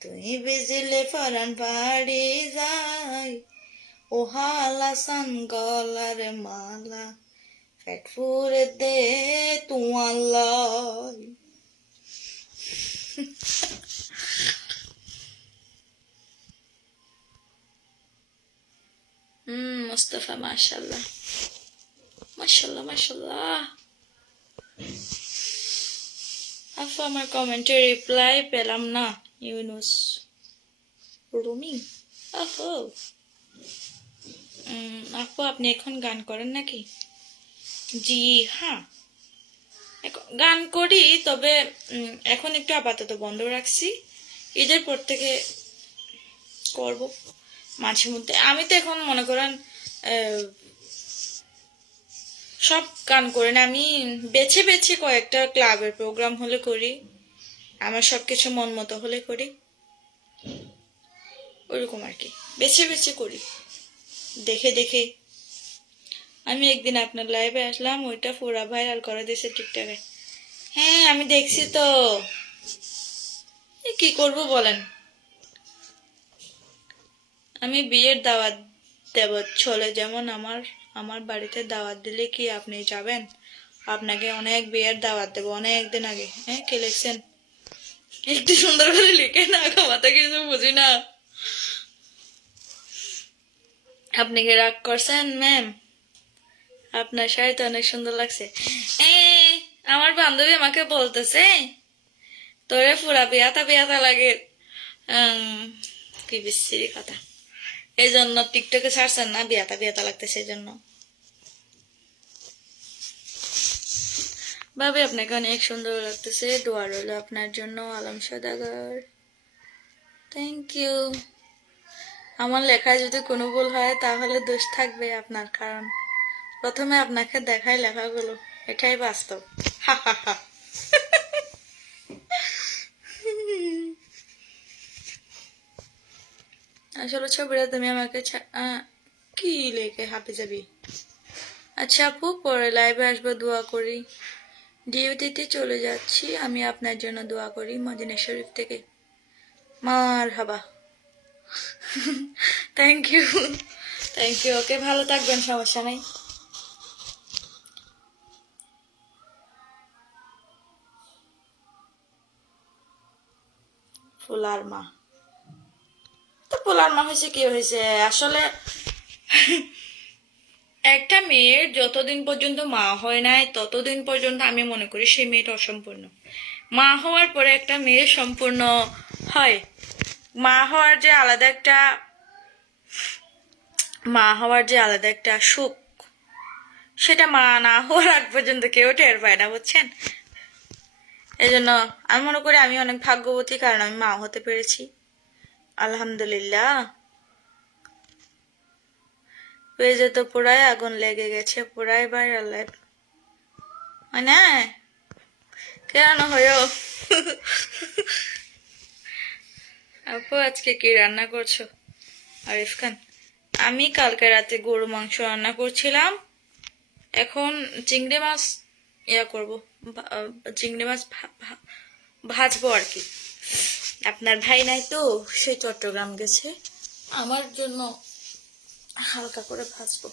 তুই বিজিলে ফরান পাড়ি যাই, ও হালা সান গলার মালা ফেট ফুরে দে তুয়াল্লাই। মুস্তফা মাশাল্লাহ মাশাল্লাহ মাশাল্লাহ। আপু আমার কমেন্টে রিপ্লাই পেলাম না। ইউনুস রুমি, আহো। আপু আপনি এখন গান করেন নাকি? জি হ্যাঁ, গান করি, তবে এখন একটু আপাতত বন্ধ রাখছি। ঈদের পর থেকে করব মাঝে মধ্যে। আমি তো এখন মনে করেন সব গান করি না, আমি বেছে বেছে কয়েকটা ক্লাবের প্রোগ্রাম হলে করি, আমার সবকিছু মন মতো হলে করি, ওইরকম আর কি, বেছে বেছে করি দেখে দেখে। আমি একদিন আপনার লাইভে আসলাম, ওইটা পুরা ভাইরাল করে দিয়েছে টিকটকে। হ্যাঁ আমি দেখছি তো, কি করব বলেন? আমি বিয়ের দাওয়াত দেব, চলে যেমন আমার বাড়িতে দাওয়াত দিলে কি আপনি যাবেন? আপনাকে অনেক বিয়ের দাওয়াত দেবো অনেক দিন আগে। হ্যাঁ কে লিখছেন? একটু সুন্দর করে লিখে না, মাথা কিছু বুঝি না। আপনি কি রাগ করছেন ম্যাম? আপনার শাড়ি তো অনেক সুন্দর লাগছে। আমার বান্ধবী আমাকে বলতেছে তোরে পুরা বিয়াতা বিয়াতা লাগে। কি বিশ্রী কথা। এই জন্য টিকটকে ছাড়ছেন না, বিয়াতা বিয়াতা লাগতেছে এই জন্য। ভাবি আপনাকে অনেক সুন্দর লাগতেছে, দোয়া রইল আপনার জন্য। আলম সদাগর। Thank you. আমার লেখায় যদি কোনো ভুল হয় তাহলে দোষ থাকবে আপনার, কারণ প্রথমে আপনাকে দেখাই লেখাগুলো, এটাই বাস্তব। আসলে ছবিটা তুমি আমাকে কি লেখে হাঁপে যাবি। আচ্ছা আপু, পরে লাইভে আসবো, দোয়া করি। ডিউটিতে চলে যাচ্ছি, আমি আপনার জন্য দোয়া করি মদিনা শরীফ থেকে। মারহাবা। Thank you, thank you. Okay, ভালো থাকবেন, সমস্যা নাই। ফুলার মা তো ফুলার মা হয়েছে, কি হয়েছে আসলে? একটা মেয়ের যতদিন পর্যন্ত মা হয় নাই ততদিন পর্যন্ত আমি মনে করি সেই মেয়েটা অসম্পূর্ণ। মা হওয়ার পরে একটা মেয়ে সম্পূর্ণ হয়। মা হওয়ার যে আলাদা একটা সুখ, সেটা মা না হওয়ার আগ পর্যন্ত কেউ টের পায় না, বুঝছেন? এই জন্য আমি মনে করি আমি অনেক ভাগ্যবতী, কারণ আমি মা হতে পেরেছি, আলহামদুলিল্লাহ। পেজে তো পুরাই আগুন লেগে গেছে, পুরাই ভাইরাল লাইভ, মানে কেন হয়েও। আপু আজকে কি রান্না করছো? আরিফ খান, আমি কালকে রাতে গরু মাংস রান্না করছিলাম, এখন চিংড়ি মাছ করব, চিংড়ি মাছ ভাজবো আর কি। আপনার ভাই নাই তো, সে চট্টগ্রাম গেছে, আমার জন্য হালকা করে ভাজবো।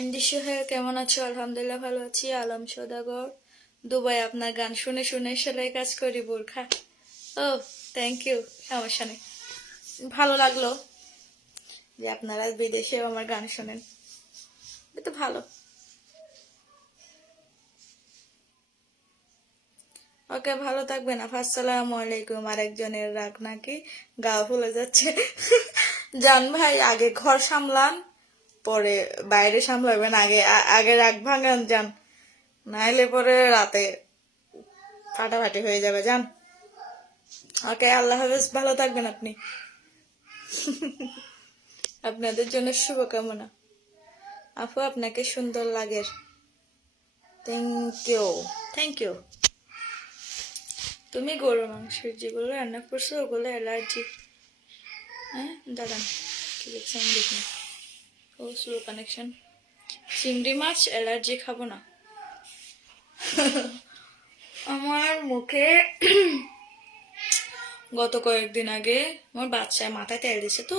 ইন্দিশু হয়ে কেমন আছো? আলহামদুলিল্লাহ ভালো আছি। আলম সদাগর, দুবাই, আপনার গান শুনে শুনে সেলাই কাজ করি বোরখা। ও থ্যাংক ইউ, সমস্যা নেই, ভালো লাগলো যে আপনারা বিদেশেও আমার গান শোনেন, এটা ভালো। ওকে, ভালো থাকবেন। আসসালামু আলাইকুম। আরেকজনের রাগ নাকি গা ফুলে যাচ্ছে। জান ভাই, আগে ঘর সামলান, পরে বাইরে সামলাবেন। আগে আগে রাগ ভাঙান যান, নাইলে পরে রাতে ফাটাফাটি হয়ে যাবে যান। ওকে, আল্লাহ হাফেজ, ভালো থাকবেন আপনি। আপনাদের জন্য শুভকামনা। আপু আপনাকে সুন্দর লাগে। Thank you, thank you. তুমি গরু মাংসের যেগুলো রান্না করছো ওগুলো অ্যালার্জি। হ্যাঁ দাদা, কি দেখছি আমি দেখিনি। ও স্লো কানেকশন। চিংড়ি মাছ অ্যালার্জি, খাবো না। আমার মুখে গত কয়েকদিন আগে আমার বাচ্চায় মাথায় তেল দিছে, তো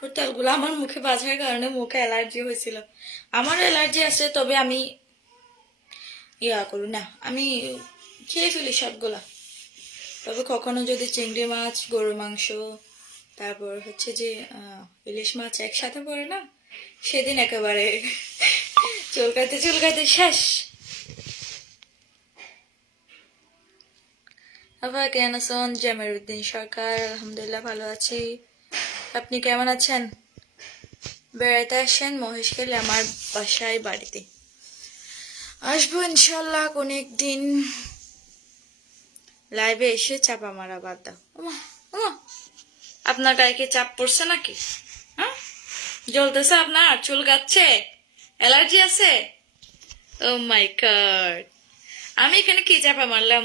ওর তেলগুলো আমার মুখে বাজার কারণে মুখে অ্যালার্জি হয়েছিল। আমার অ্যালার্জি আছে, তবে আমি করি না, আমি খেয়ে ফেলি সবগুলা। তবে কখনো যদি চিংড়ি মাছ, গরুর মাংস, তারপর হচ্ছে যে ইলিশ মাছ একসাথে পড়ে না, সেদিন একেবারে চুলকাতে চুলকাতে শেষ। আবার কেন আছেন? জামিরউদ্দিন সরকার, আলহামদুলিল্লাহ ভালো আছি। আপনি কেমন আছেন? বেড়াতে আসেন মহেশখালী, আমার বাসায়, বাড়িতে আসবো ইনশাল্লাহ কোন একদিন। লাইভে এসে চাপা মারা বাদ দাও। আপনার গায়ে কি চাপ পড়ছে নাকি? হ্যাঁ, জ্বলতেছে আপনার? চুল গাচ্ছে? অ্যালার্জি আছে? ও মাই গড, আমি এখানে কি চাপা মারলাম?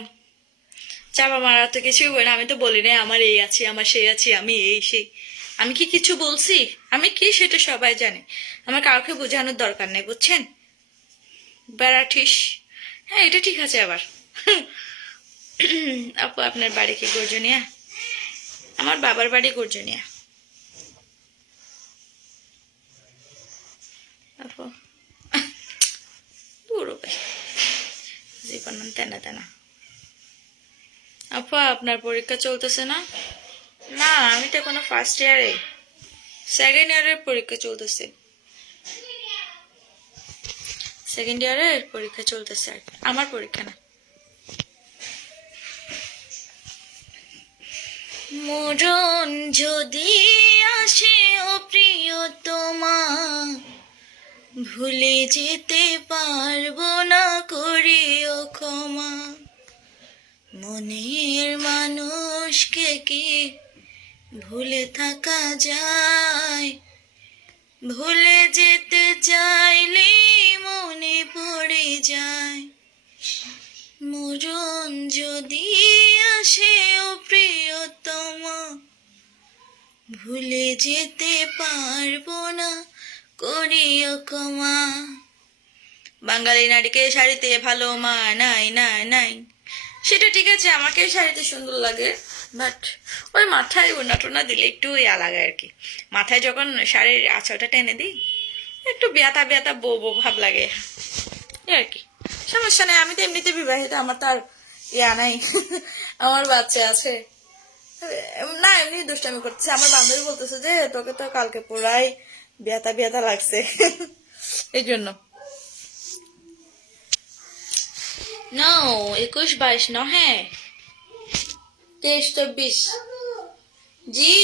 চাপা মারা তো কিছুই বলি না, আমি তো বলি না আমার এই আছি, আমার সেই আছি, আমি এই সেই। আমি কি কিছু বলছি? আমি কি সেটা সবাই জানে, আমার কাউকে বোঝানোর দরকার নেই, বুঝছেন? বেড়াঠিস। হ্যাঁ, এটা ঠিক আছে আবার। আপু আপনার বাড়ি কি গর্জনিয়া? আমার বাবার বাড়ি গর্জনিয়া। আপু পুরো জীবন তেনা তেনা। আপু আপনার পরীক্ষা চলতেছে না? না, আমি তো কোনো ফার্স্ট ইয়ারে, সেকেন্ড ইয়ারের পরীক্ষা চলতেছে। সেকেন্ড ইয়ারের পরীক্ষা চলতেছে আর আমার পরীক্ষা না। মরণ যদি আসে ও প্রিয়তমা, ভুলে যেতে পারবো না, করিও ক্ষমা। মনের মানুষকে তোমাকে কি ভুলে থাকা যায়? ভুলে যেতে চাইলে মনে পড়ে যায়, মরণ যদি আসে ও প্রিয়তমা, ভুলে যেতে পারবো না, করিও ক্ষমা। বাঙালি নারীকে শাড়িতে ভালো মানাই নাই নাই, সেটা ঠিক আছে, আমাকে শাড়িতে সুন্দর লাগে, বাট ওই মাথায় ওনা টোনা দিলে একটু ইয়া লাগে আর কি। মাথায় যখন শাড়ির আঁচলটা টেনে দিই একটু বেয়াতা বেয়াতা বউ বউ ভাব লাগে এই আর কি। সমস্যা নেই, আমি তো এমনিতে বিবাহিত, আমার তো আর ইয়া নাই আমার বাচ্চা আছে। না এমনি দুষ্টামি করতেছে, আমার বান্ধবী বলতেছে যে তোকে তো কালকে পুরাই বেয়াতা বেয়াতা লাগছে এই জন্য। নো 21-22 নহে, 23-24 জি।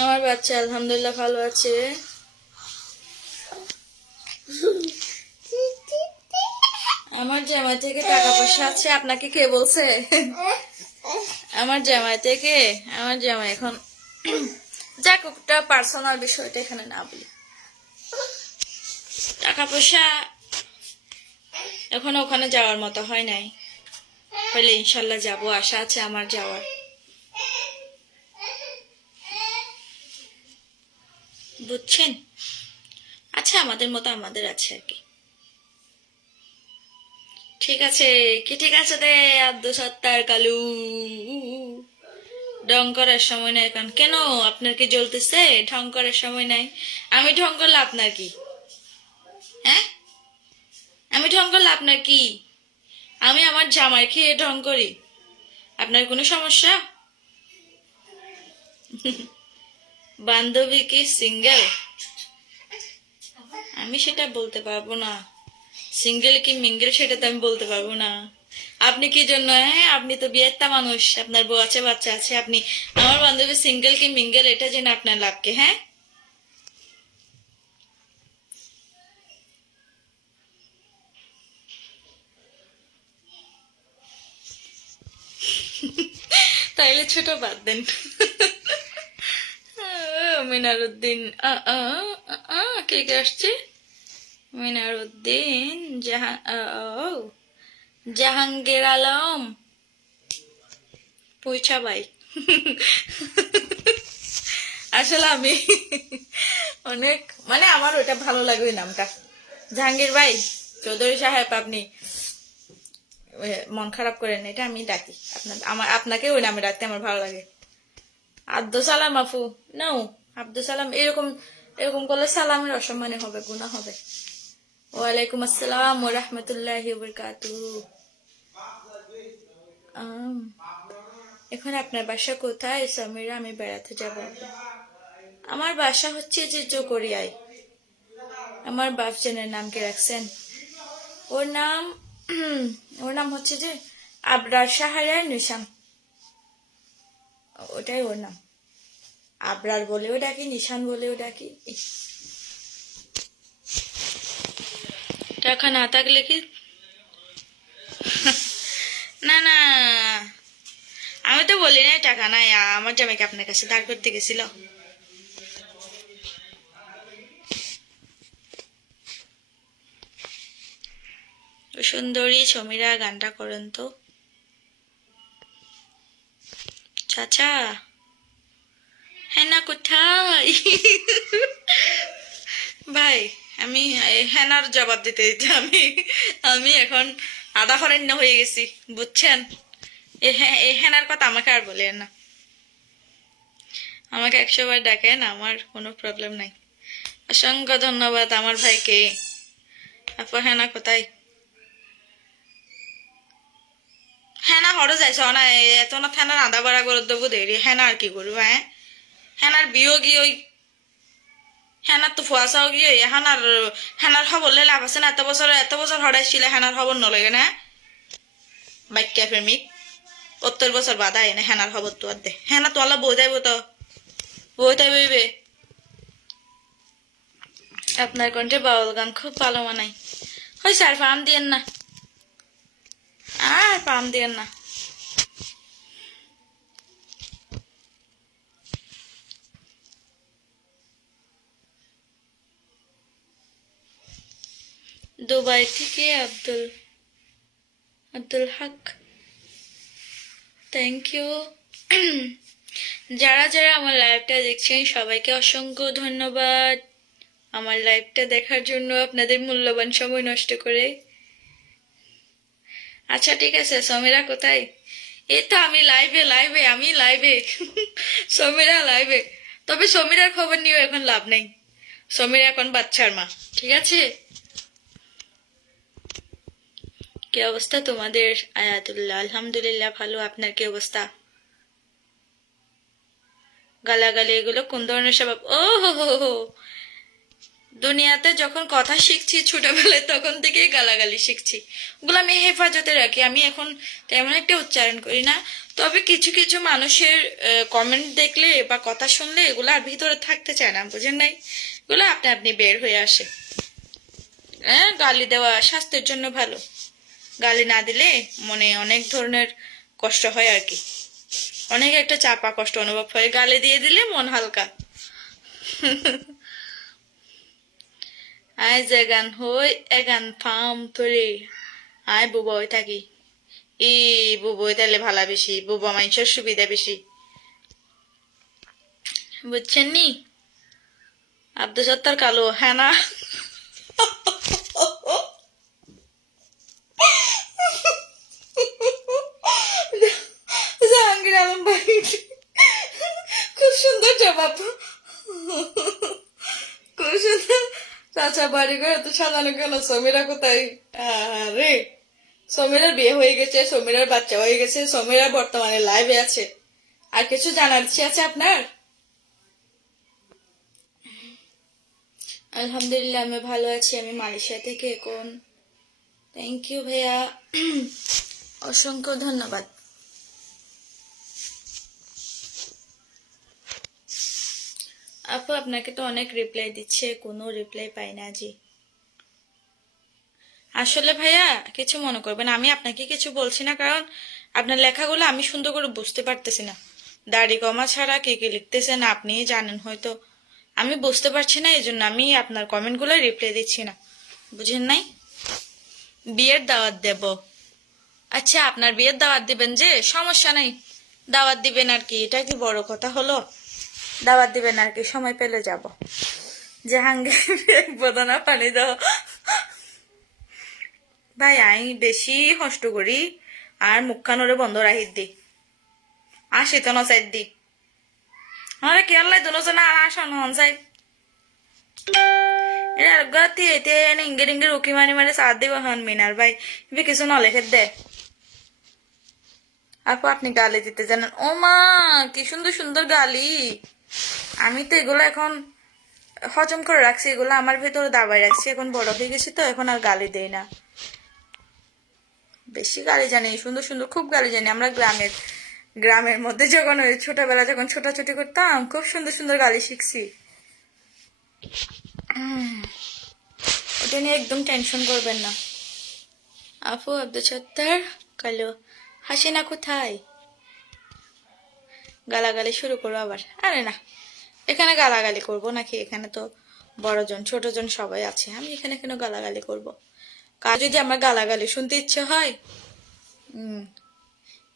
আমার বাচ্চা আলহামদুলিল্লাহ ভালো আছে। আমার জামাই থেকে টাকা পয়সা আছে, আপনাকে কে বলছে? আমার জামাই থেকে, আমার জামাই এখন যাক ওটা পার্সোনাল বিষয়টা এখানে না বলি। টাকা পয়সা এখন ওখানে যাওয়ার মতো হয় নাই, হলে ইনশাল্লাহ যাবো, আশা আছে আমার যাওয়ার। বুঝছেন? আচ্ছা আমাদের মতো আমাদের আছে আর কি। ঠিক আছে কি, ঠিক আছে দে আব্দুল সত্তার কালু, ঢং করার সময় নাই এখন। কেন আপনার কি জ্বলতেছে? ঢং করার সময় নাই। আমি ঢং করলে আপনার কি? হ্যাঁ, আমি ঢং করলে আপনার কি? আমি আমার জামাই খেয়ে ঢং করি, আপনার কোনো সমস্যা? বান্ধবী কি সিঙ্গেল? আমি সেটা বলতে পারবো না। সিঙ্গেল কি মিঙ্গেল সেটা তো আমি বলতে পারবো না। আপনি কি জন্য, হ্যাঁ আপনি তো বিয়েটা মানুষ, আপনার বউ আছে বাচ্চা আছে, আপনি আমার বান্ধবী সিঙ্গেল কি মিঙ্গেল এটা জেনে আপনার লাভ কি? হ্যাঁ তাইলে ছোট বাদ দেন। মিনারুদ্দিন কে কে আসছে? মিনারুদ্দিন, জাহাঙ্গীর আলম, পয়সা ভাই। আসলে আমি অনেক মানে আমার ওটা ভালো লাগে ওই নামটা, জাহাঙ্গীর ভাই চৌধুরী সাহেব, আপনি মন খারাপ করেন, এটা আমি ডাকি আপনাকে ওই নামে ডাকতে আমার ভালো লাগে। আব্দুল সালাম আফু, নাও আব্দুল সালাম, এরকম এরকম করলে সালামের অসম্মানে হবে, গুনাহ হবে। ওয়ালাইকুম আসসালাম ওয়া রাহমাতুল্লাহি ওয়া বারাকাতুহু। এখন আপনার বাসা কোথায় সামিরা? আমি বেড়াতে যাব। আমার বাসা হচ্ছে যে জোকরিয়ায়। আমার বাপজনের নাম কে রাখছেন? ওর নাম ওর নাম হচ্ছে যে আবরার সাহারার নিশান, ওটাই ওর নাম। আবরার বলেও ডাকি, নিশান বলেও ডাকি। টাকা না থাকলে কি? না না, আমি তো বলি না টাকা নাই, আমার জামাইকে আপনার কাছে দাঁড় করতে গেছিল। সুন্দরী সমীরা গানটা করেন তো। চাচা হেনা কোথায়? ভাই আমি হেনার জবাব দিতে দিতে আমি এখন আধা ফরেন্য হয়ে গেছি, বুঝছেন? এই হেনার কথা আমাকে আর বলেন না, আমাকে 100 বার ডাকেন, আমার কোনো প্রবলেম নাই। অসংখ্য ধন্যবাদ আমার ভাইকে। আপু হেনা কোথায়? হেনা হরে যাইছ না, এত না হেনার আধা বাড়া করে দেবো দেরি, হেনা আর কি করবো? হ্যাঁ হেনার বিয়ে গিয়ে ওই হেনার তো ফুয়া চাও গিয়ে হেনার খবর লে লাভ আছে না? এত বছর হরাইছিলে হেনার খবর নলগে না? বাক্যা প্রেমিক 70 বছর বাধা এনে হেনার খবর তো আর দে, হেনা তো অলপ বউ যাইব তো বইটাই বইবে। আপনার কণ্ঠে বাউল গান খুব ভালো মানায়। হয়েছে, আর পাম দিয়েন না, আর পাম দিয়েন না। দুবাই থেকে আব্দুল আব্দুল হক, থ্যাংক ইউ। যারা যারা আমার লাইভটা দেখছেন সবাইকে অসংখ্য ধন্যবাদ আমার লাইভটা দেখার জন্য, আপনাদের মূল্যবান সময় নষ্ট করে। আচ্ছা ঠিক আছে, সমীরা কোথায়? এই তো আমি লাইভে লাইভে আমি লাইভে সমীরা লাইভে। তবে সমীরার খবর নিয়েও এখন লাভ নেই, সমীরা এখন বাচ্চার মা। ঠিক আছে, কি অবস্থা তোমাদের? আয়াতুল্লাহ, আলহামদুলিল্লাহ ভালো। আপনার কি অবস্থা? গালাগালি এগুলো কোন ধরনের স্বভাব? ও হো হো হো, দুনিয়াতে যখন কথা শিখছি ছোটবেলায় তখন থেকেই গালাগালি শিখছি। ওগুলো আমি হেফাজতে রাখি, আমি এখন তেমন একটা উচ্চারণ করি না। তবে কিছু কিছু মানুষের কমেন্ট দেখলে বা কথা শুনলে এগুলো আর ভিতরে থাকতে চায় না, বুঝেন নাই? এগুলো আপনি আপনি বের হয়ে আসে। হ্যাঁ, গালি দেওয়া স্বাস্থ্যের জন্য ভালো। গালি না দিলে মনে অনেক ধরনের কষ্ট হয় আর কি, অনেক একটা চাপা কষ্ট অনুভব হয়। গালি দিয়ে দিলে মন হালকা। আই যেগান হই এগান ফাম তোরে, আই বুবই থাকি। ই বুবই তাহলে ভালা বেশি, বুবা মানুষের সুবিধা বেশি, বুঝছেন নি? আব্দুল সত্তার কালো, হ্যাঁ না? জাহাঙ্গীর আলম ভাই, খুব সুন্দর জবাব, খুব সুন্দর। চাচা বাড়ি ঘরে তো সাজানো কেন? সমীরা কোথায়? আরে সমীরার বিয়ে হয়ে গেছে, সমীরার বাচ্চা হয়ে গেছে, সমীরা বর্তমানে লাইভে আছে। আর কিছু জানার ইচ্ছে আছে আপনার? আলহামদুলিল্লাহ আমি ভালো আছি, আমি মালয়েশিয়া থেকে। এখন থ্যাংক ইউ ভাইয়া, অসংখ্য ধন্যবাদ। আপু আপনাকে তো অনেক রিপ্লাই দিচ্ছে, কোনো রিপ্লাই পাই না জি। আসলে ভাইয়া কিছু মনে করবেন, আমি আপনাকে কিছু বলছি না, কারণ আপনার লেখাগুলো আমি সুন্দর করে বুঝতে পারতেছি না। দাড়ি কমা ছাড়া কে কে লিখতেছেন আপনি জানেন হয়তো, আমি বুঝতে পারছি না, এই জন্য আমি আপনার কমেন্টগুলো রিপ্লাই দিচ্ছি না, বুঝেন নাই? বিয়ের দাওয়াত দেব? আচ্ছা আপনার বিয়ের দাওয়াত দিবেন, যে সমস্যা নেই, দাওয়াত দিবেন আর কি, এটা কি বড় কথা হলো? দাওয়াত দিবেন আর কি, সময় পেলে যাব। জাহাঙ্গীর এক বদনা পানি দাও। ভাই আমি বেশি কষ্ট করি আর মুখখানোরে বন্ধ রাখি দি, আসি তো নসাই দি, আরে কি আল্লাহ তো নসে না আসন হন সাই। এটা গাতি এতে ইঙ্গির ইঙ্গির উকি মারি মারি সাথ দিব হন মিনার ভাই, বি কিছু নলেখে দে। আপু আপনি গালি দিতে জানেন? ও মা, কি সুন্দর সুন্দর গালি! আমি তো এগুলো এখন হজম করে রাখছি, এগুলো আমার ভেতরে দাবাই রাখছি, এখন বড় হয়ে গেছি তো এখন আর গালি দেই না। বেশি গালি জানি, সুন্দর সুন্দর খুব গালি জানি। আমরা গ্রামের মধ্যে যখন ওই ছোটবেলা যখন ছোটাছুটি করতাম, খুব সুন্দর সুন্দর গালি শিখছি। ওটা নিয়ে একদম টেনশন করবেন না। আপু আব্দুল সত্তার কালো, হাসিনা কোথায়? গালাগালি শুরু করবো আবার? আরে না, এখানে গালাগালি করব নাকি? এখানে তো বড়জন ছোটজন সবাই আছে, আমি এখানে কেন গালাগালি করব? কার যদি আমার গালাগালি শুনতে ইচ্ছে হয়,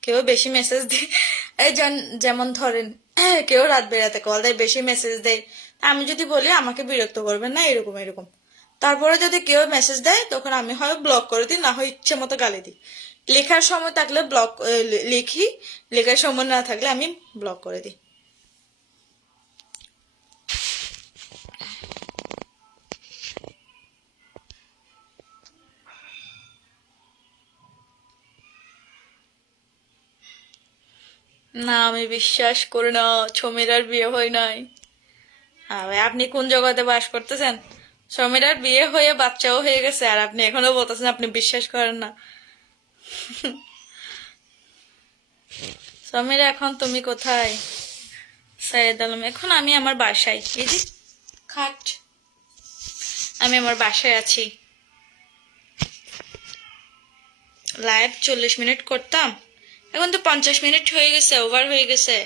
কেউ বেশি মেসেজ দেয়, এই যেমন ধরেন কেউ রাত বেড়াতে কল দেয়, বেশি মেসেজ দেয়, আমি যদি বলি আমাকে বিরক্ত করবেন না এরকম এরকম, তারপরে যদি কেউ মেসেজ দেয় তখন আমি হয় ব্লক করে দিই, না হয় ইচ্ছে মতো গালি দিই। লেখার সময় থাকলে ব্লক লিখি, লেখার সময় না থাকলে আমি ব্লক করে দিই। না আমি বিশ্বাস করি না, সমীরার বিয়ে হয় নাই। ভাই আপনি কোন জগতে বাস করতেছেন? সমীরার বিয়ে হয়ে বাচ্চাও হয়ে গেছে আর আপনি এখনো বলতেছেন আপনি বিশ্বাস করেন না। সমীরা এখন তুমি কোথায়? সাইয়েদ আলম। এখন আমি আমার বাসায়, এই যে খাট, আমি আমার বাসায় আছি। লাইভ 40 মিনিট করতাম, এখন তো 50 মিনিট হয়ে গেছে, ওভার হয়ে গেছে।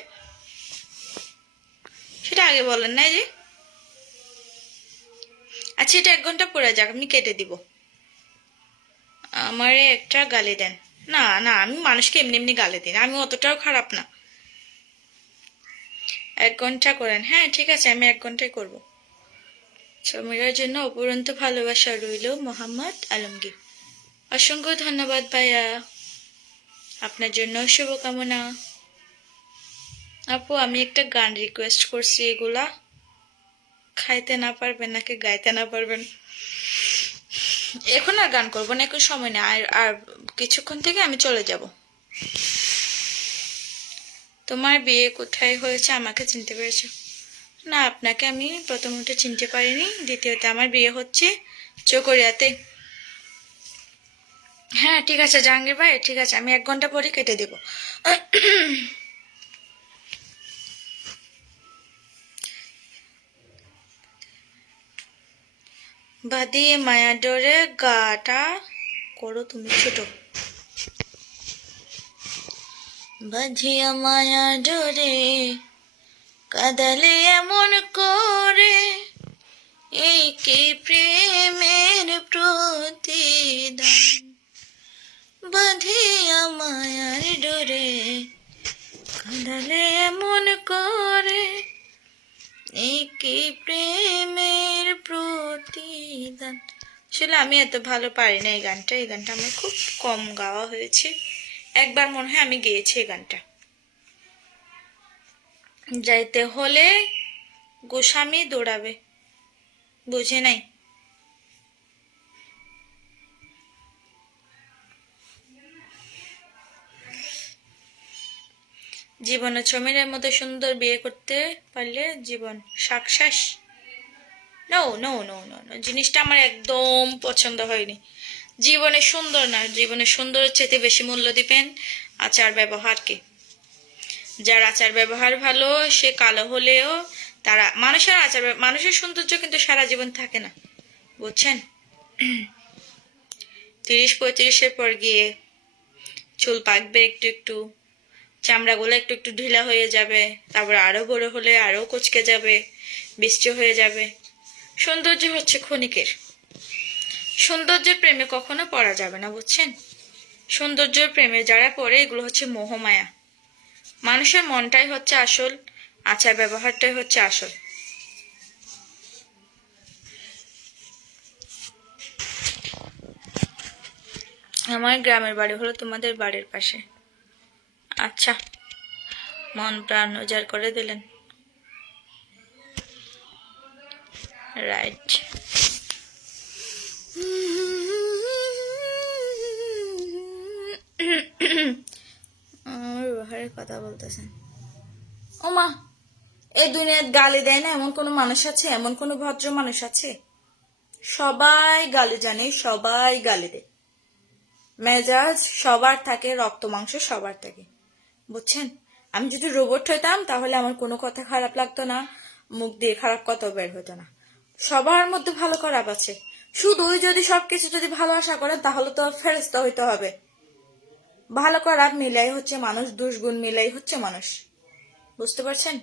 সেটা আগে বলেন না যে। আচ্ছা, এটা 1 ঘন্টা পরে যাক, আমি কেটে দিব। আমারে একটা গালি দেন। না না, আমি মানুষকে এমনি এমনি গালি দিই না, আমি অতটাও খারাপ না। 1 ঘন্টা করেন, হ্যাঁ ঠিক আছে, আমি 1 ঘন্টায় করব। সমীরার জন্য অপরন্ত ভালোবাসা রইল, মোহাম্মদ আলমগীর। অসংখ্য ধন্যবাদ ভাইয়া, আপনার জন্য শুভকামনা। আপু, আমি একটা গান রিকোয়েস্ট করছি, এগুলা খাইতে না পারবেন নাকি গাইতে না পারবেন? এখন আর গান করবো না, এখন সময় নেই, আর কিছুক্ষণ থেকে আমি চলে যাব। তোমার বিয়ে কোথায় হয়েছে, আমাকে চিনতে পেরেছো? না, আপনাকে আমি প্রথমত চিনতে পারিনি, দ্বিতীয়ত আমার বিয়ে হচ্ছে চকরিয়াতে। হ্যাঁ ঠিক আছে জাহাঙ্গীর ভাই, ঠিক আছে, আমি 1 ঘন্টা পরে কেটে দেব। বাদিয়ে মায়া ডোরে গাটা করো তুমি ছোট। বাঁধিয়া মায়া ডোরে কাদালে এমন করে, এই কি প্রেমের প্রতিদান। বাঁধিয়া মায়ার ডোরে কাদালে এমন করে, এই কি প্রেমের প্রতিদান। আসলে আমি এত ভালো পারি না এই গানটা, এই গানটা আমার খুব কম গাওয়া হয়েছে। একবার মনে হয় আমি গেয়েছি এই গানটা। যাইতে হলে গোস্বামী দৌড়াবে, বুঝে নাই? জীবনে সমীরের মতো সুন্দর বিয়ে করতে পারলে জীবন success. No no no no no, জিনিসটা আমার একদম পছন্দ হয়নি। জীবনে সুন্দর না, জীবনে সুন্দরের চাইতে বেশি মূল্য দিবেন আচার ব্যবহারকে। যার আচার ব্যবহার ভালো, সে কালো হলেও তারা মানুষের সৌন্দর্য কিন্তু সারা জীবন থাকে না, বুঝছেন? 30-35-এর পর গিয়ে চুল পাকবে একটু একটু, চামড়াগুলো একটু একটু ঢিলা হয়ে যাবে, তারপর আরো বড় হলে আরো কুচকে যাবে, বিশ্রী হয়ে যাবে। সৌন্দর্য হচ্ছে ক্ষণিকের, সৌন্দর্যের প্রেমে কখনো পড়া যাবে না, বুঝছেন? সৌন্দর্যের প্রেমে যারা পড়ে, এগুলো হচ্ছে মোহমায়া। মানুষের মনটাই হচ্ছে আসল, আচার ব্যবহারটাই হচ্ছে আসল। আমার গ্রামের বাড়ি হলো তোমাদের বাড়ির পাশে। আচ্ছা, মন প্রাণ উজাড় করে দিলেন। রাইট। আমার ব্যবহারের কথা বলতেছেন। ও মা, এই দুনিয়ার গালি দেয় না এমন কোনো মানুষ আছে? এমন কোনো ভদ্র মানুষ আছে? সবাই গালি জানে, সবাই গালি দেয়। মেজাজ সবার থাকে, রক্ত মাংস সবার থাকে, বুঝছেন? আমি যদি রোবট হইতাম তাহলে আমার কোনো কথা খারাপ লাগতো না, মুখ দিয়ে খারাপ কথা বের হতো না। সবার মধ্যে ভালো খারাপ আছে, শুধুই যদি সবকিছু যদি ভালো আশা করেন তাহলে তো ফেরেশতা হইতে হবে। ভালো খারাপ মিলাই হচ্ছে মানুষ, দুষ্গুণ মিলাই হচ্ছে মানুষ, বুঝতে পারছেন?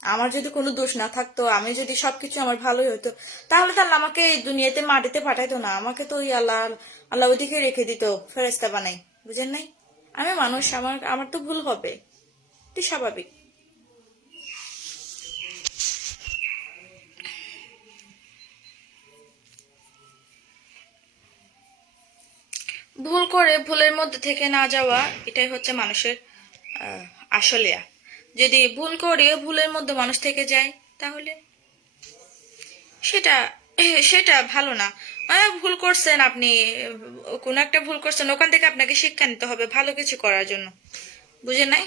আমার যদি কোনো দোষ না থাকতো, আমি যদি সবকিছু আমার ভালোই হতো, তাহলে তাহলে আমাকে এই দুনিয়াতে মাটিতে পাঠাইতো না, আমাকে তো ওই আল্লাহ আল্লাহ ওদিকে রেখে দিত, ফেরেশতা বানাই, বুঝেন নাই? আমি মানুষ, আমার আমার তো ভুল হবে, এটি স্বাভাবিক। ভুল করে ভুলের মধ্যে থেকে না যাওয়া, এটাই হচ্ছে মানুষের আসলে। যদি ভুল করে ভুলের মধ্যে মানুষ থেকে যায়, তাহলে সেটা সেটা ভালো না। ভুল করছেন আপনি, কোনো একটা ভুল করছেন, ওখান থেকে আপনাকে শিক্ষা নিতে হবে ভালো কিছু করার জন্য, বুঝেন নাই?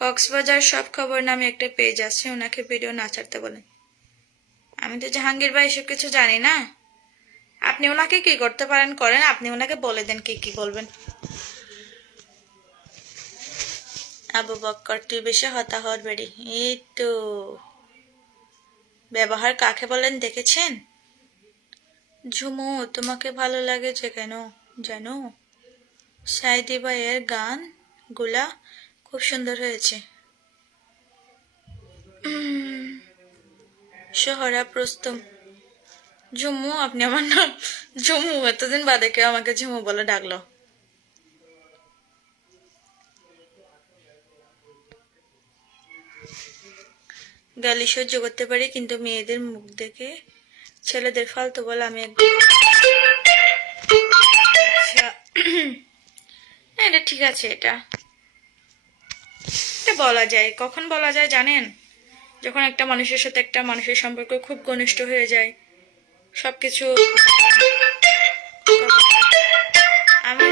কক্সবাজার সব খবর নামে একটা পেজ আছে, ওনাকে ভিডিও না ছাড়তে বলেন। আমি তো জাহাঙ্গীর ভাই এসব কিছু জানি না, আপনি ওনাকে কি করতে পারেন করেন, আপনি ওনাকে বলে দেন কি কি বলবেন। আবু বক্কর তুই বেশি হতাহর বেড়ি। এই তো ব্যবহার কাকে বলেন দেখেছেন? ঝুমু তোমাকে ভালো লাগে যে কেন জানো? সাইদি ভাইয়ের গান গুলা খুব সুন্দর হয়েছে। সোহরা প্রস্তম। ঝুমু আপনি আমার নাম ঝুমু, এতদিন বাদে কেউ আমাকে ঝুমু বলে ডাকলো। গালি সহ্য করতে পারি, কিন্তু মেয়েদের মুখ দেখে ছেলেদের ফালতু বলে আমি আচ্ছা এটা ঠিক আছে, এটা এটা বলা যায়। কখন বলা যায় জানেন? যখন একটা মানুষের সাথে একটা মানুষের সম্পর্ক খুব ঘনিষ্ঠ হয়ে যায়, সবকিছু। আমি